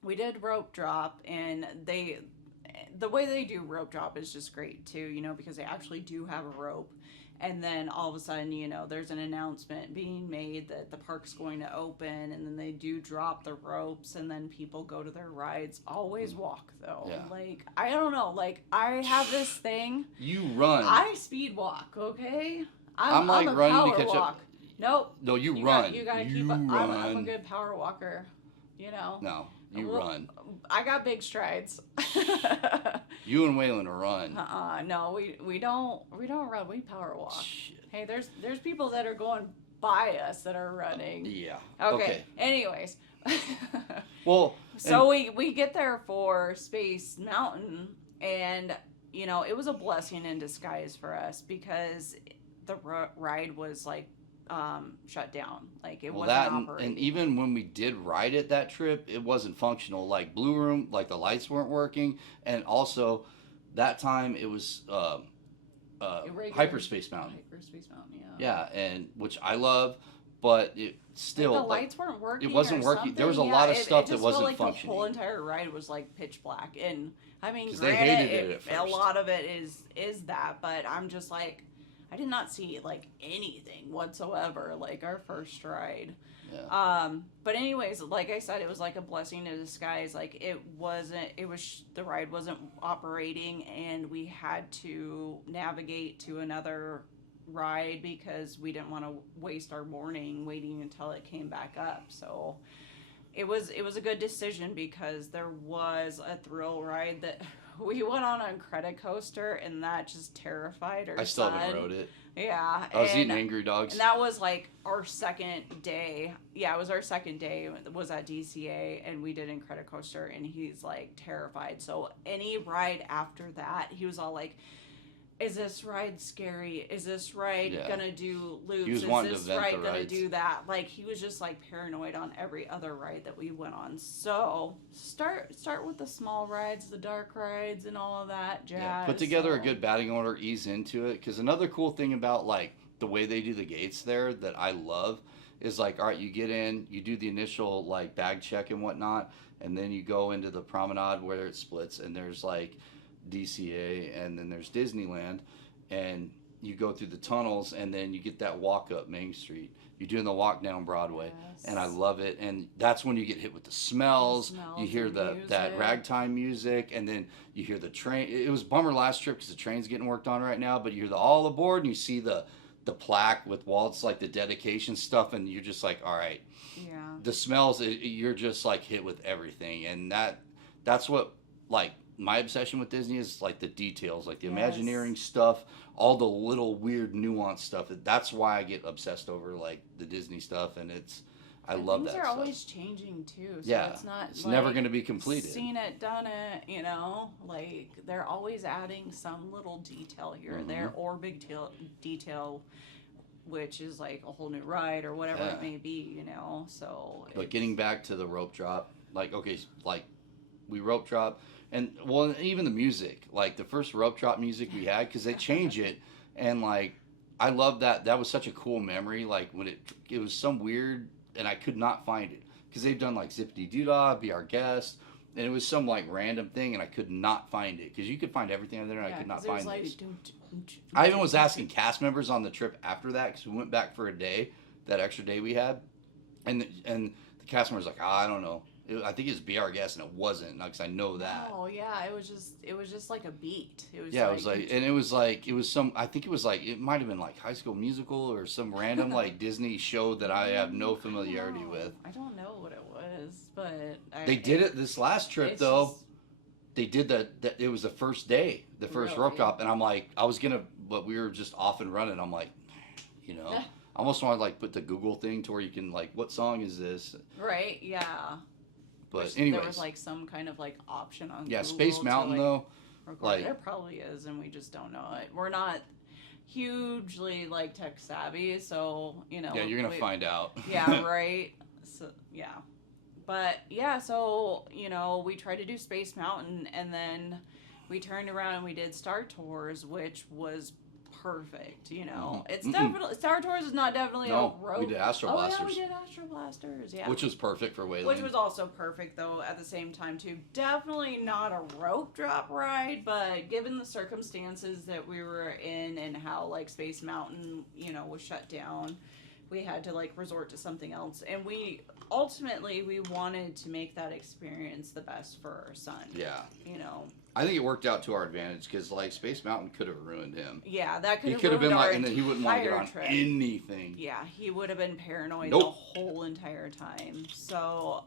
we did rope drop, and the way they do rope drop is just great too, because they actually do have a rope. And then all of a sudden, there's an announcement being made that the park's going to open, and then they do drop the ropes, and then people go to their rides. Always walk, though. Yeah. I don't know. I have this thing. You run. I speed walk, okay? I'm a running to catch up. Nope. No, you run. You gotta keep up. I'm a good power walker, No, you run. I got big strides. You and Waylon run. No, we don't run. We power walk. Shit. Hey, there's people that are going by us that are running. Yeah. Okay. Anyways. Well, so we get there for Space Mountain, and you know, it was a blessing in disguise for us because the ride was like shut down. Like it wasn't operating. And even when we did ride it that trip, it wasn't functional. Like Blue Room, like the lights weren't working, and also that time it was Hyperspace Mountain. Hyperspace Mountain, yeah. Yeah, and which I love, but it still like the lights weren't working. It wasn't working. Something. There was a lot of stuff that wasn't like functioning. The whole entire ride was like pitch black, and I mean, granted, they hated it at first. A lot of it is that, but I'm just like, I did not see like anything whatsoever like our first ride. Yeah. But anyways, like I said, it was like a blessing in disguise. Like the ride wasn't operating, and we had to navigate to another ride because we didn't want to waste our morning waiting until it came back up. So it was a good decision because there was a thrill ride that we went on Incredicoaster, and that just terrified our son. I still haven't rode it. Yeah. I was eating Angry Dogs. And that was like our second day. Yeah, it was our second day. It was at DCA, and we did Incredicoaster, and he's like terrified. So any ride after that, he was all like, is this ride scary? Is this ride gonna do loops? Is this ride gonna do that? Like, he was just like paranoid on every other ride that we went on. So start with the small rides, the dark rides, and all of that jazz. Yeah, put together a good batting order, ease into it. Because another cool thing about like the way they do the gates there that I love is like, all right, you get in, you do the initial like bag check and whatnot, and then you go into the promenade where it splits, and there's like DCA, and then there's Disneyland, and you go through the tunnels, and then you get that walk up Main Street. You're doing the walk down Broadway, and I love it. And that's when you get hit with the smells. You hear that ragtime music, and then you hear the train. It was a bummer last trip because the train's getting worked on right now, but you hear the all aboard, and you see the plaque with Walt's like the dedication stuff, and you're just like, all right. Yeah. The smells, you're just like hit with everything, and that's what like my obsession with Disney is like the details, like the Imagineering stuff, all the little weird nuanced stuff. That's why I get obsessed over like the Disney stuff, and I love that stuff. Things are always changing too. So yeah, it's like, never going to be completed. Seen it, done it, you know. Like they're always adding some little detail here or there, or big detail, which is like a whole new ride or whatever it may be, you know. So. But getting back to the rope drop, like we rope drop. And well, even the music, like the first rope drop music we had, because they change it, and like I love that. That was such a cool memory. Like when it was some weird, and I could not find it because they've done like Zippity Doo Dah, Be Our Guest, and it was some like random thing, and I could not find it because you could find everything on there, and I could not find it. I even was asking cast members on the trip after that because we went back for a day, that extra day we had, and the cast member was like, I don't know. I think it was Be Our Guest, and it wasn't, because I know that. Oh yeah, it was just like a beat. It was it was like, and it was some. I think it was like, it might have been like High School Musical or some random like Disney show that I have no familiarity with. I don't know what it was, but they did it this last trip though. They did that. It was the first day, the first rope drop, and I'm like, but we were just off and running. I'm like, you know, I almost want to like put the Google thing to where you can like, what song is this? Right. Yeah. But anyways, there was like some kind of like option on Google to, Space Mountain like, though. Like there probably is, and we just don't know it. We're not hugely like tech savvy, so you know. Yeah, you're gonna find out. Yeah, right. So yeah, but yeah, so you know, we tried to do Space Mountain, and then we turned around and we did Star Tours, which was perfect. You know, it's definitely Star Tours is not definitely a rope. We did Astro Blasters. Oh yeah, we did Astro Blasters. Yeah, which was perfect for Wailing. Which was also perfect though at the same time too. Definitely not a rope drop ride, but given the circumstances that we were in and how like Space Mountain, you know, was shut down, we had to like resort to something else, and we wanted to make that experience the best for our son. Yeah. You know. I think it worked out to our advantage because, like, Space Mountain could have ruined him. Yeah, that could have ruined He could have been like, and then he wouldn't want to get on anything. Yeah, he would have been paranoid the whole entire time. So,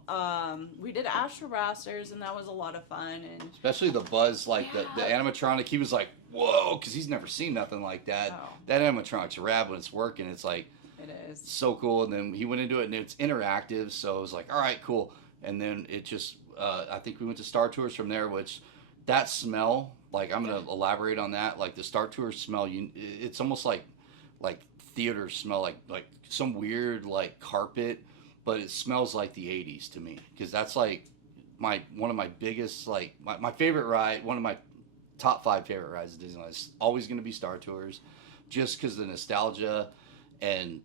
we did Astro Blasters, and that was a lot of fun. And especially the Buzz, like the animatronic, he was like, whoa, because he's never seen nothing like that. Oh. That animatronic's rad when it's working. It's like, It is. so cool. And then he went into it, and it's interactive, so it was like, all right, cool. And then it just, I think we went to Star Tours from there, which that smell, like I'm gonna elaborate on that. Like the Star Tours smell, it's almost like theater smell, like some weird like carpet, but it smells like the '80s to me, because that's like one of my biggest, like my favorite ride, one of my top 5 favorite rides at Disneyland is always going to be Star Tours, just because the nostalgia, and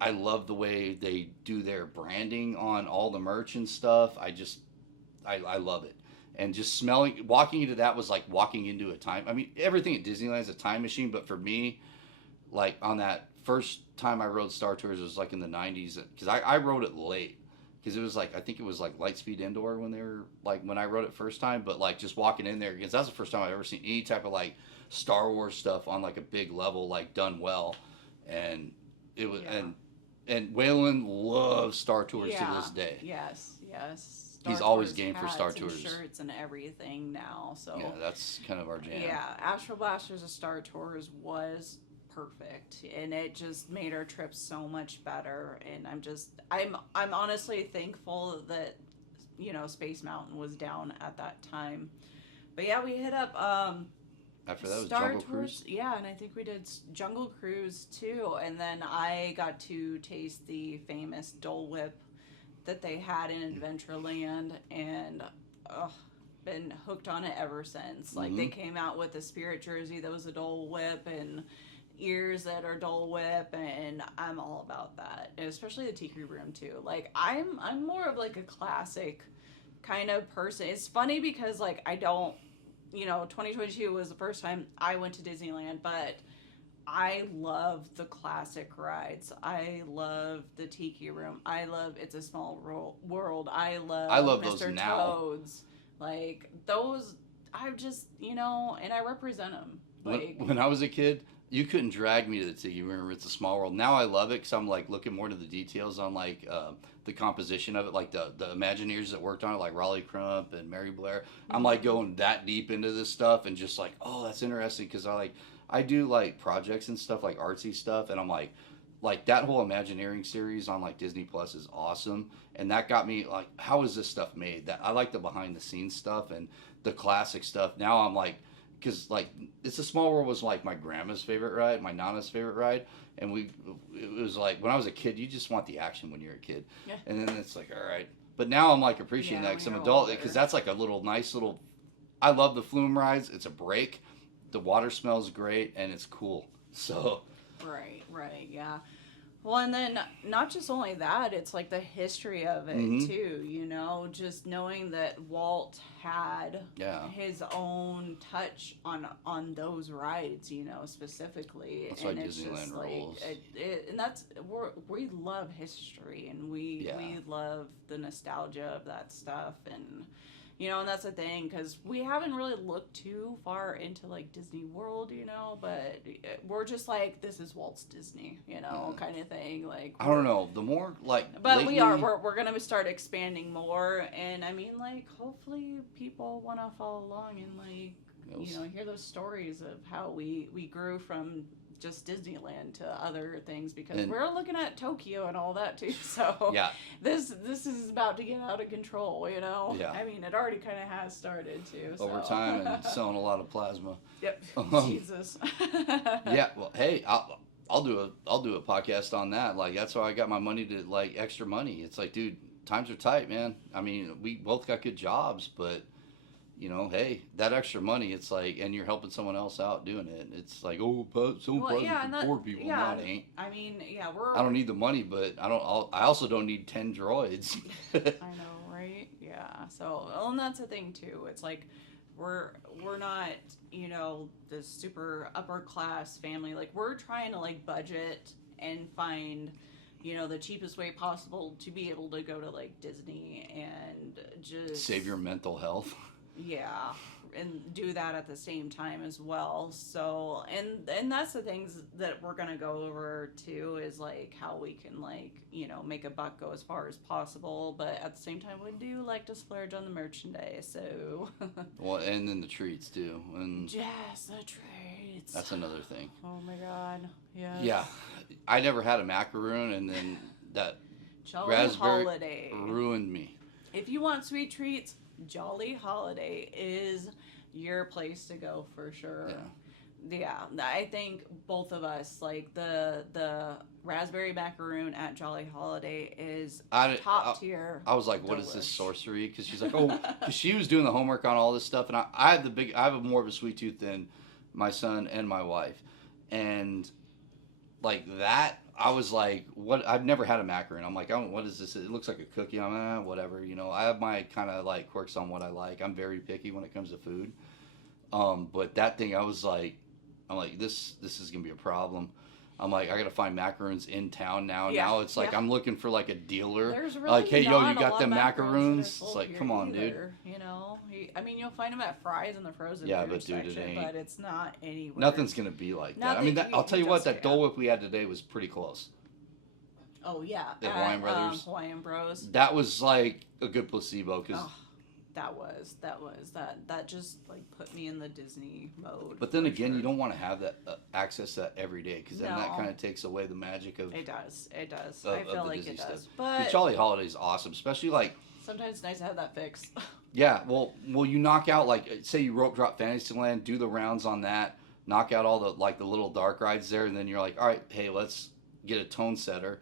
I love the way they do their branding on all the merch and stuff. I love it. And just walking into that was like walking into a time. I mean, everything at Disneyland is a time machine, but for me, like on that first time I rode Star Tours, it was like in the 90s, because I rode it late. Because it was like, I think it was like Lightspeed Indoor when I rode it first time, but like just walking in there, because that's the first time I've ever seen any type of like Star Wars stuff on like a big level, like done well. And it was, and Waylon loves Star Tours to this day. Yes. He's always game for Star Tours. Shirts and everything now. So yeah, that's kind of our jam. Yeah, Astro Blasters of Star Tours was perfect, and it just made our trip so much better. And I'm honestly thankful that Space Mountain was down at that time. But yeah, we hit up after that was Star Jungle Tours, Cruise. yeah, and I think we did Jungle Cruise too. And then I got to taste the famous Dole Whip that they had in Adventureland, and been hooked on it ever since. Like they came out with a Spirit jersey that was a Dole Whip, and ears that are Dole Whip, and I'm all about that. And especially the Tiki Room too. Like I'm more of like a classic kind of person. It's funny because like I don't, 2022 was the first time I went to Disneyland, but I love the classic rides. I love the Tiki Room. I love It's a Small World. I love those Mr. now. Toads. Like those, I just, and I represent them. Like When I was a kid, you couldn't drag me to the Tiki Room. It's a Small World. Now I love it because I'm like looking more to the details on like the composition of it, like the Imagineers that worked on it, like Raleigh Crump and Mary Blair. I'm like going that deep into this stuff and just like, oh, that's interesting, because I do like projects and stuff, like artsy stuff, and I'm like that whole Imagineering series on like Disney Plus is awesome, and that got me like, how is this stuff made? That I like the behind the scenes stuff and the classic stuff. Now I'm like, because like It's a Small World was like my grandma's favorite ride, my nana's favorite ride, and it was like when I was a kid, you just want the action when you're a kid, and then it's like, all right. But now I'm like appreciating that because I'm adult, because that's like a nice little. I love the flume rides. It's a break. The water smells great, and it's cool. So. Right, yeah. Well, and then not just only that, it's like the history of it too, just knowing that Walt had his own touch on those rides, specifically. That's and why it's Disneyland just rules. And that's, we love history, and we love the nostalgia of that stuff, and and that's the thing, because we haven't really looked too far into like Disney World, but we're just like, this is Walt's Disney, kind of thing. Like I don't know. The more like, but lately, we're gonna start expanding more, and I mean, like, hopefully people want to follow along and like hear those stories of how we grew from just Disneyland to other things, because we're looking at Tokyo and all that too. So this is about to get out of control, Yeah. I mean, it already kind of has started too. Over time, and selling a lot of plasma. Yep. Jesus. Yeah. Well, hey, I'll do a podcast on that. Like that's why I got my money to like extra money. It's like, dude, times are tight, man. I mean, we both got good jobs, but hey, that extra money, it's like, and you're helping someone else out doing it. It's like, oh, for poor people. Yeah, no, it ain't. I mean, I don't need the money, but I also don't need 10 droids. I know, right? Yeah. So, and that's the thing too. It's like we're not, the super upper class family. Like we're trying to like budget and find the cheapest way possible to be able to go to like Disney and just save your mental health. Yeah, and do that at the same time as well. So, and that's the things that we're gonna go over too, is like how we can, like, you know, make a buck go as far as possible, but at the same time we do like to splurge on the merchandise. So Well, and then the treats too, and yes, the treats. that's another thing. Oh my god. Yes. Yeah, I never had a macaroon, and then that Jolly raspberry Holiday. ruined me. If you want sweet treats, Jolly Holiday is your place to go for sure. Yeah, I think both of us, like, the raspberry macaroon at Jolly Holiday is top tier. I was like, what is this sorcery? Because she's like, oh, because she was doing the homework on all this stuff, and I have more of a sweet tooth than my son and my wife, and like that, I was like, what? I've never had a macaroon. I'm like, what is this? It looks like a cookie. I'm whatever, you know. I have my kind of like quirks on what I like. I'm very picky when it comes to food. But that thing, I'm like, this is gonna be a problem. I'm like, I gotta find macaroons in town now. Yeah, now it's like I'm looking for like a dealer. There's really like, hey, yo, not you a got lot them of macaroons? that are It's like, full come here on, dude. either, you know, I mean, you'll find them at Fry's in the frozen Yeah, food but dude, it section, ain't. but it's not anywhere. Nothing's gonna be like that. I Nothing- mean, you- I'll tell you you what, just that can't. Dole Whip we had today was pretty close. Oh yeah, The at, Hawaiian Brothers. Hawaiian Bros. That was like a good placebo because. Oh, that just like put me in the Disney mode. But then for again, sure. you don't want to have that access to that every day because then that No. kind of takes away the magic of. It does. It does. Of- I of feel the like Disney it does. stuff. But The Jolly Holiday is awesome, especially like. sometimes it's nice to have that fix. Yeah, well, you knock out like say you rope drop Fantasyland, do the rounds on that, knock out all the little dark rides there, and then you're like, all right, hey, let's get a tone setter,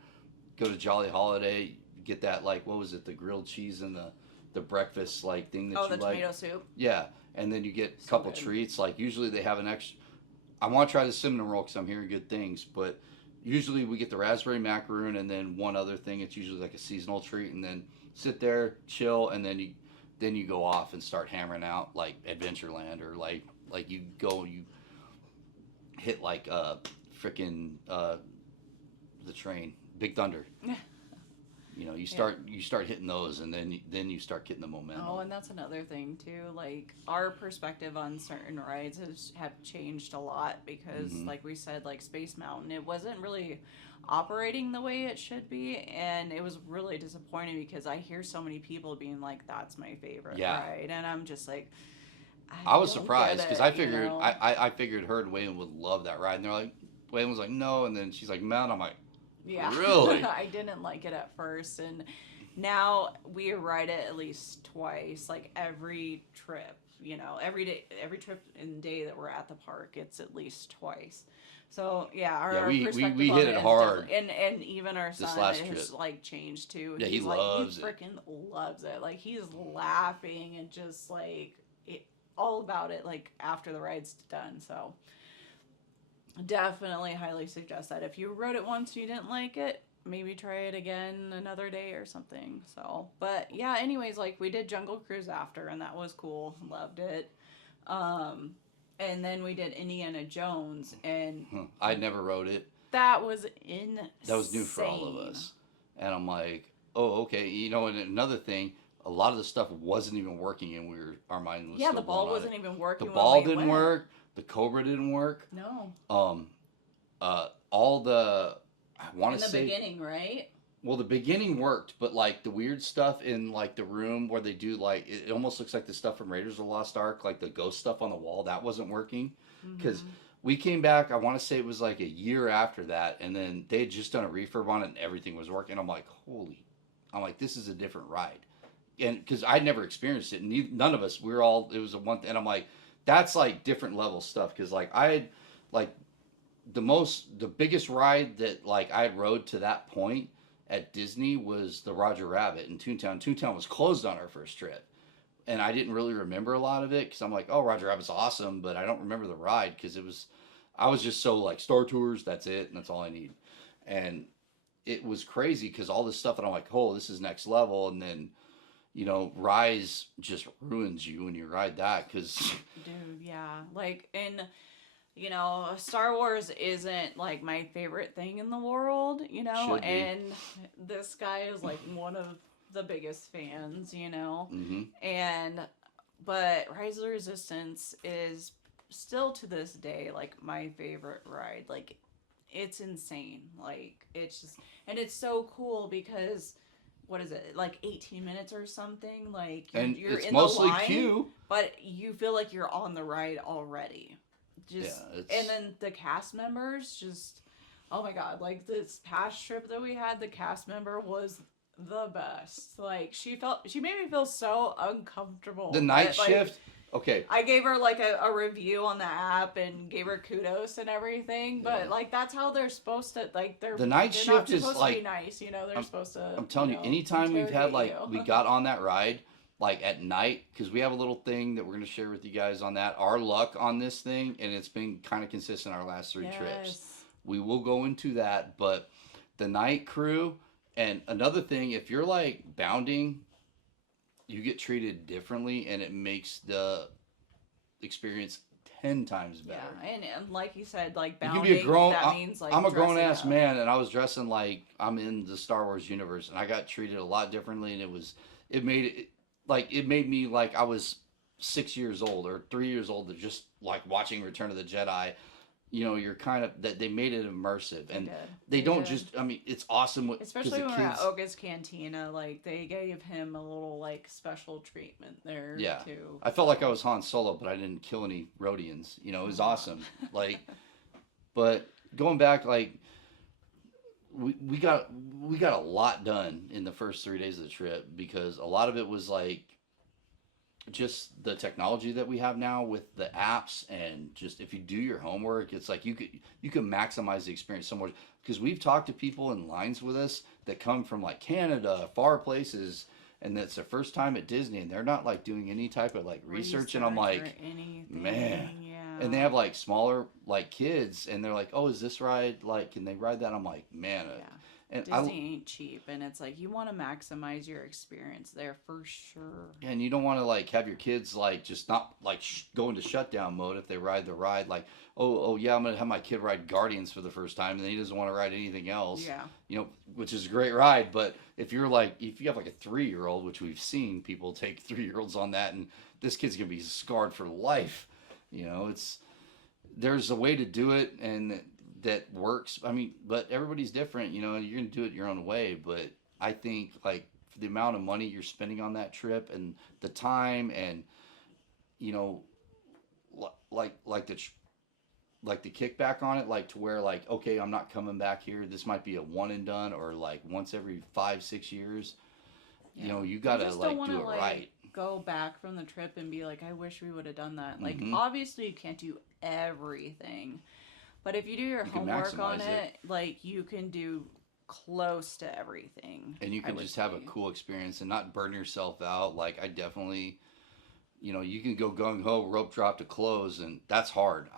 go to Jolly Holiday, get that like what was it, the grilled cheese and the breakfast like thing that Oh, you the like. tomato soup. Yeah, and then you get a So couple good. treats. Like usually they have an extra. I want to try the cinnamon roll because I'm hearing good things, but usually we get the raspberry macaroon and then one other thing. It's usually like a seasonal treat, and then sit there, chill, and then you go off and start hammering out like Adventureland or like you hit like freaking the train, Big Thunder. You know, you start hitting those, and then you start getting the momentum. Oh, and that's another thing too. Like our perspective on certain rides have changed a lot because, like we said, like Space Mountain, it wasn't really operating the way it should be, and it was really disappointing because I hear so many people being like, "That's my favorite ride," and I'm just like, I was don't surprised get because it, I you figured know? I figured her and Waylon would love that ride, and they're like, Waylon was like, no, and then she's like, man, I'm like. Yeah. Really? I didn't like it at first, and now we ride it at least twice, like every trip, you know, every trip and day that we're at the park, it's at least twice. So yeah, our we perspective on hit it is hard. and even our son last has trip. like changed too. Yeah, he He's like, loves it. he freaking loves it. Like he's laughing and just like all about it. Like after the ride's done, so. Definitely highly suggest that. If you rode it once and you didn't like it, maybe try it again another day or something. So, but yeah, anyways, like we did Jungle Cruise after, and that was cool. Loved it. And then we did Indiana Jones, and I never rode it. that was insane. That was new for all of us. And I'm like, oh, okay. You know, and another thing, a lot of the stuff wasn't even working, and our mind was Yeah, still the ball blown on wasn't it. even working. The when ball we didn't went. work. The Cobra didn't work. No. All the I want In to the say beginning, right? well, the beginning worked, but like the weird stuff in like the room where they do like it almost looks like the stuff from Raiders of the Lost Ark, like the ghost stuff on the wall, that wasn't working because we came back. I want to say it was like a year after that, and then they had just done a refurb on it, and everything was working. I'm like, this is a different ride, and because I'd never experienced it, and none of us, it was a one, and I'm like, that's like different level stuff because like I had like the biggest ride that like I rode to that point at Disney was the Roger Rabbit in Toontown. Toontown was closed on our first trip, and I didn't really remember a lot of it because I'm like, oh, Roger Rabbit's awesome, but I don't remember the ride because I was just so like Star Tours, that's it, and that's all I need, and it was crazy because all this stuff, and I'm like, oh, this is next level, and then. You know, Rise just ruins you when you ride that because. Dude, yeah. Like, and, you know, Star Wars isn't, like, my favorite thing in the world, you know? Should be. And this guy is, like, one of the biggest fans, you know? Mm-hmm. And But Rise of the Resistance is still to this day like my favorite ride. Like it's insane. Like it's just, and it's so cool because what is it, like 18 minutes or something? Like you're it's in mostly the line, queue, but you feel like you're on the ride already. Just and then the cast members just, oh my god, like this past trip that we had, the cast member was the best. Like she made me feel so uncomfortable. the night Like, shift. Okay, I gave her like a review on the app and gave her kudos and everything, but like that's how they're supposed to, like the night they're shift not is supposed like, to be nice, you know, they're supposed to. I'm telling you, anytime we've had like we got on that ride like at night, because we have a little thing that we're going to share with you guys on that, our luck on this thing, and it's been kind of consistent our last 3 trips. We will go into that, but the night crew, and another thing, if you're like bounding, you get treated differently, and it makes the experience 10 times better. Yeah, and like you said, like You bounding, can be a grown. that means like I'm a grown ass up. man, and I was dressing like I'm in the Star Wars universe, and I got treated a lot differently, and it made me like I was 6 years old or 3 years old, just like watching Return of the Jedi. You know, you're kind of that they made it immersive, and they don't just. I mean, it's awesome. Especially when we're at Oga's Cantina, like they gave him a little like special treatment there. Yeah, too. I felt like I was Han Solo, but I didn't kill any Rhodians. You know, it was awesome. Like, but going back, like we got a lot done in the first 3 days of the trip because a lot of it was like just the technology that we have now with the apps, and just if you do your homework, it's like you can maximize the experience so much, because we've talked to people in lines with us that come from like Canada, far places, and that's their first time at Disney, and they're not like doing any type of like research, and I'm like, man, and they have like smaller like kids, and they're like, oh, is this ride, like can they ride that? I'm like, man, and Disney ain't cheap, and it's like you want to maximize your experience there for sure. And you don't want to like have your kids like just not like go into shutdown mode if they ride the ride. Like, oh yeah, I'm gonna have my kid ride Guardians for the first time, and then he doesn't want to ride anything else. Yeah, you know, which is a great ride. But if you have like a 3-year-old, which we've seen people take 3-year-olds on that, and this kid's gonna be scarred for life. You know, there's a way to do it, and that works. I mean, but everybody's different, you know, you're going to do it your own way. But I think like for the amount of money you're spending on that trip and the time, and, you know, like the kickback on it, like to where like, okay, I'm not coming back here. This might be a one and done, or like once every 5-6 years, you know, you got to like do it right. Go back from the trip and be like, I wish we would have done that. Like, obviously you can't do everything. But if you do your homework on it, like you can do close to everything. And you can just have a cool experience and not burn yourself out. Like I definitely, you know, you can go gung ho, rope drop to close, and that's hard.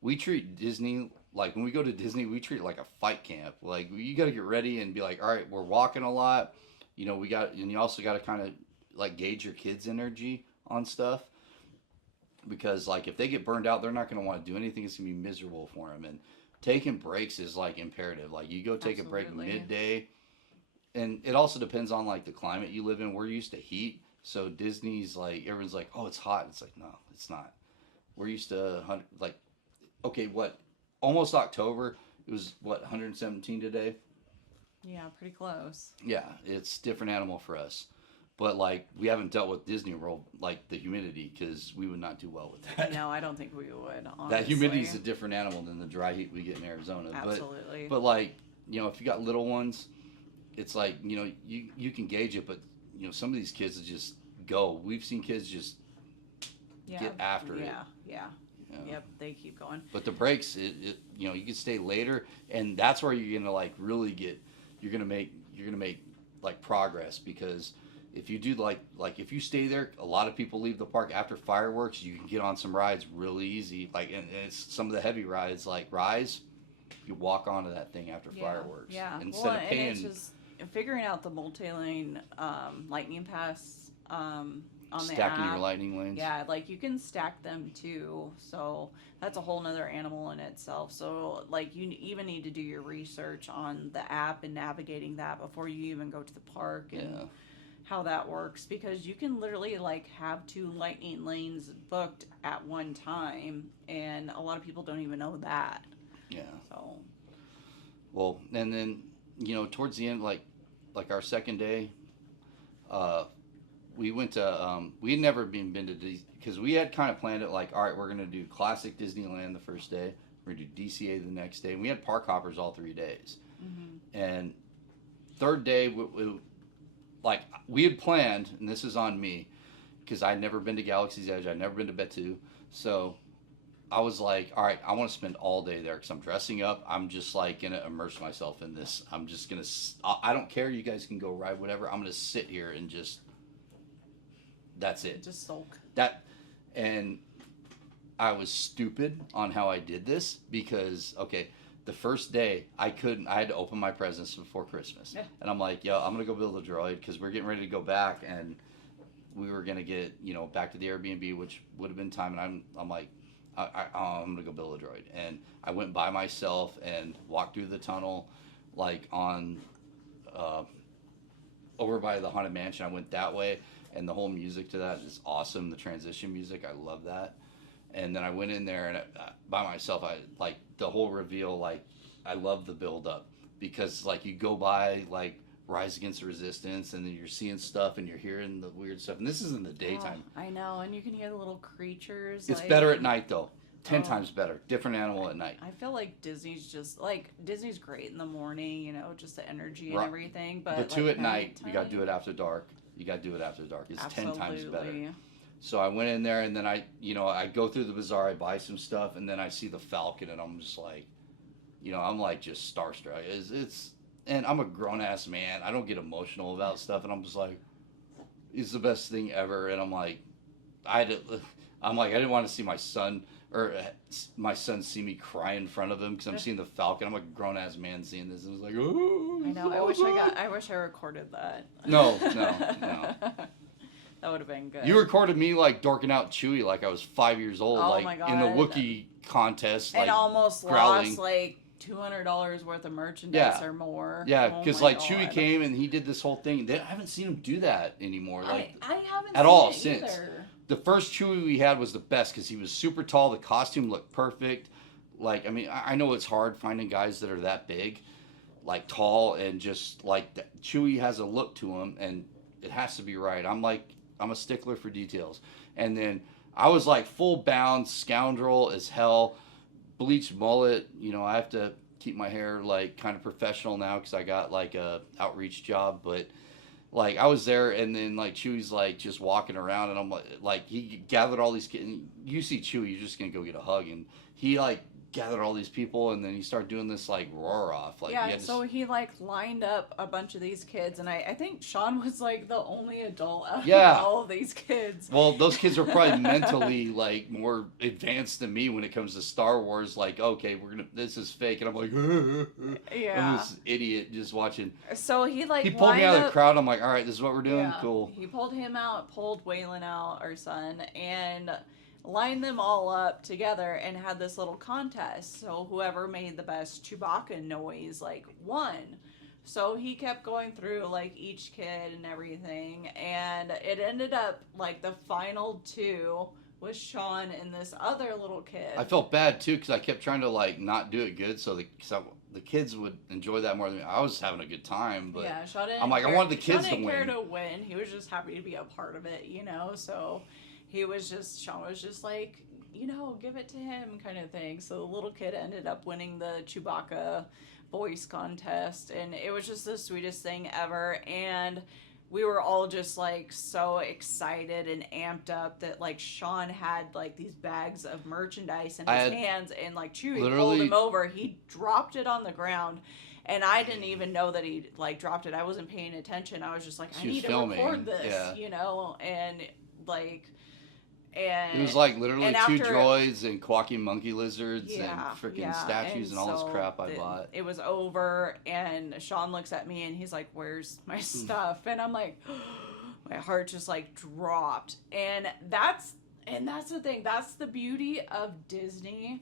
We treat Disney, like when we go to Disney, we treat it like a fight camp. Like you got to get ready and be like, all right, we're walking a lot. You know, and you also got to kind of like gauge your kids' energy on stuff. Because like if they get burned out, they're not going to want to do anything. It's going to be miserable for them. And taking breaks is like imperative. Like you go take a break midday, and it also depends on like the climate you live in. We're used to heat, so Disney's like everyone's like, oh, it's hot. It's like, no, it's not. We're used to like, okay, what? Almost October. It was what, 117 today. Yeah, pretty close. Yeah, it's different animal for us. But, like, we haven't dealt with Disney World, like, the humidity, because we would not do well with that. No, I don't think we would, honestly. That humidity is a different animal than the dry heat we get in Arizona. Absolutely. But like, you know, if you got little ones, it's like, you know, you can gauge it, but, you know, some of these kids just go. We've seen kids just get after it. Yeah. You know? Yep, they keep going. But the breaks, you know, you can stay later, and that's where you're going to, like, really you're going to make, like, progress, because if you do like if you stay there, a lot of people leave the park after fireworks. You can get on some rides really easy, like, and it's some of the heavy rides like Rise. You walk onto that thing after fireworks. Yeah. Instead of paying. And it's just figuring out the multi-lane lightning pass on the app. Stacking your lightning lanes. Yeah, like you can stack them too. So that's a whole nother animal in itself. So like you even need to do your research on the app and navigating that before you even go to the park. And how that works, because you can literally like have 2 lightning lanes booked at one time, and a lot of people don't even know that. Yeah. So Well, and then towards the end, like our second day, we went to we had never been to because we had kind of planned it like, all right, we're gonna do classic Disneyland the first day, we're gonna do DCA the next day, and we had park hoppers all 3 days. And third day, like we had planned, and this is on me because I'd never been to Galaxy's Edge, I'd never been to Batuu, so I was like, all right, I want to spend all day there because I'm dressing up. I'm just like gonna immerse myself in this. I'm just gonna. I don't care. You guys can go ride whatever. I'm gonna sit here and just. That's it. just sulk. And I was stupid on how I did this because the first day I had to open my presents before Christmas, and I'm like, yo, I'm gonna go build a droid because we're getting ready to go back, and we were gonna get back to the Airbnb, which would have been time, and I'm like. I'm gonna go build a droid, and I went by myself and walked through the tunnel, like on over by the Haunted Mansion. I went that way, and the whole music to that is awesome. The transition music, I love that. And then I went in there, and by myself, I like the whole reveal. Like I love the build up because like you go by like Rise Against the Resistance, and then you're seeing stuff and you're hearing the weird stuff, and this is in the daytime. I know, and you can hear the little creatures. It's better at night though. 10 times better. Different animal at night. I feel like Disney's great in the morning, just the energy and Right. everything, but Batuu like at night, you got to nighttime? do it after dark. It's 10 times better. Absolutely. So I went in there, and then I go through the bazaar, I buy some stuff, and then I see the Falcon, and I'm just like, I'm like just starstruck. And I'm a grown ass man. I don't get emotional about stuff, and I'm just like, it's the best thing ever. And I'm like, I didn't want to see my son see me cry in front of him because I'm seeing the Falcon. I'm a grown ass man seeing this, and it's like, oh. I know. I wish I recorded that. No. That would have been good. You recorded me like dorking out Chewie like I was 5 years old, Oh like my in the God. Wookiee contest, like and almost growling. lost like $200 worth of merchandise or more. Yeah, Oh because my like Chewie God. came and he did this whole thing. I haven't seen him do that anymore. Like I haven't at seen all it since. either. The first Chewie we had was the best because he was super tall. The costume looked perfect. Like, I mean, I know it's hard finding guys that are that big, like tall, and just like Chewie has a look to him, and it has to be right. I'm a stickler for details. And then I was like full bound scoundrel as hell, bleached mullet. I have to keep my hair like kind of professional now because I got like a outreach job, but. Like I was there, and then like Chewie's like just walking around, and I'm like he gathered all these kids. And you see Chewie, you're just gonna go get a hug, and he like gathered all these people, and then he started doing this like roar off. Like so he like lined up a bunch of these kids, and I think Sean was like the only adult out of all of these kids. Well, those kids are probably mentally like more advanced than me when it comes to Star Wars. Like, okay, this is fake, and I'm like, I'm this idiot just watching. So he pulled me out of the crowd. I'm like, all right, this is what we're doing. Yeah, cool. He pulled him out, pulled Waylon out, our son, and lined them all up together and had this little contest. So whoever made the best Chewbacca noise won. So he kept going through each kid and everything, and it ended up the final two was Sean and this other little kid. I felt bad too because I kept trying to not do it good so the kids would enjoy that more than me. I was having a good time, but yeah, Sean didn't I'm like, I wanted the kids Sean didn't to care win. to win. He was just happy to be a part of it, So Sean was just like, give it to him kind of thing. So the little kid ended up winning the Chewbacca voice contest, and it was just the sweetest thing ever. And we were all just so excited and amped up that Sean had these bags of merchandise in his hands, and Chewie pulled him over. He dropped it on the ground, and I didn't even know that he dropped it. I wasn't paying attention. I was just I need to record this, and and it was literally two droids and quacking monkey lizards and freaking statues and all this crap I bought. It was over, and Sean looks at me and he's like, "Where's my stuff?" And I'm like, my heart just dropped. And that's the thing. That's the beauty of Disney,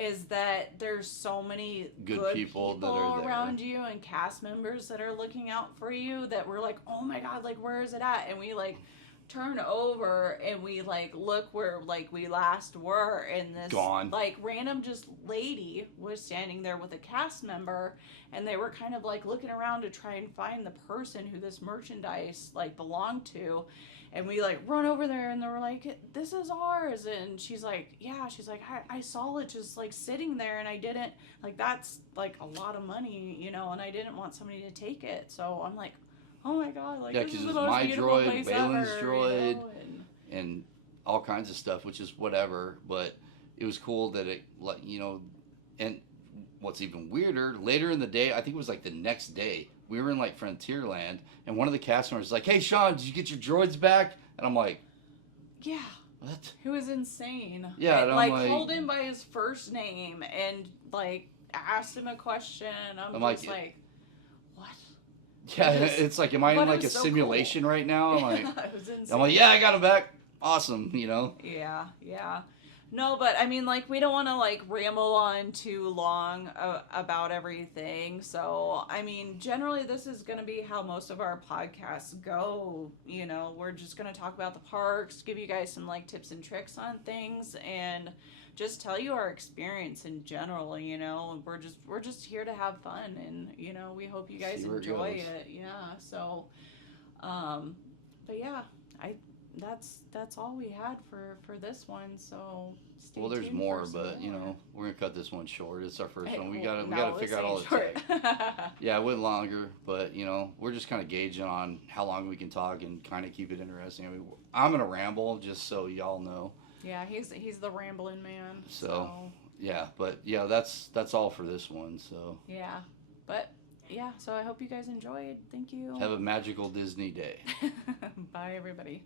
is that there's so many Good people that are there. around you and cast members that are looking out for you that we're like, oh my God, like, where is it at? And we like turn over and we like look where like we last were, and this Gone. like random just lady was standing there with a cast member, and they were kind of like looking around to try and find the person who this merchandise like belonged to. And we like run over there and they were like, this is ours. And she's like, yeah, she's like, I saw it just like sitting there, and I didn't, like, that's like a lot of money, you know, and I didn't want somebody to take it. So I'm like, oh my God, like, Yeah, this is 'cause the it was most my beautiful droid, place Waylon's ever, droid. you know? And all kinds of stuff, which is whatever. But it was cool that it, like, you know, and what's even weirder, later in the day, I think it was like the next day, we were in like Frontierland, and one of the cast members was like, hey Sean, did you get your droids back? And I'm like, Yeah. what? It was insane. Yeah, and I'm like, like, called him by his first name and like asked him a question. I'm just like, what? Yeah, It just- it's like, am I but in it like a was so simulation right now? I'm like, it was insane. I'm like, yeah, I got him back. Awesome, you know. Yeah, yeah. No, but I mean, like, we don't want to like ramble on too long about everything. So, I mean, generally, this is going to be how most of our podcasts go. You know, we're just going to talk about the parks, give you guys some like tips and tricks on things, and just tell you our experience in general. You know, and we're just here to have fun, and you know, we hope you guys See where it enjoy goes. it. Yeah. So, but yeah, that's all we had for this one. So stay Well, there's tuned more, for some but you more. know, we're gonna cut this one short. It's our first Hey, one. We well, gotta now figure it's out all the short. tech. Yeah, it went longer, but you know, we're just kind of gauging on how long we can talk and kind of keep it interesting. I mean, I'm gonna ramble just so y'all know. Yeah, he's the rambling man. So yeah, but yeah, that's all for this one. So yeah, but yeah. So I hope you guys enjoyed. Thank you. have a magical Disney day. Bye, everybody.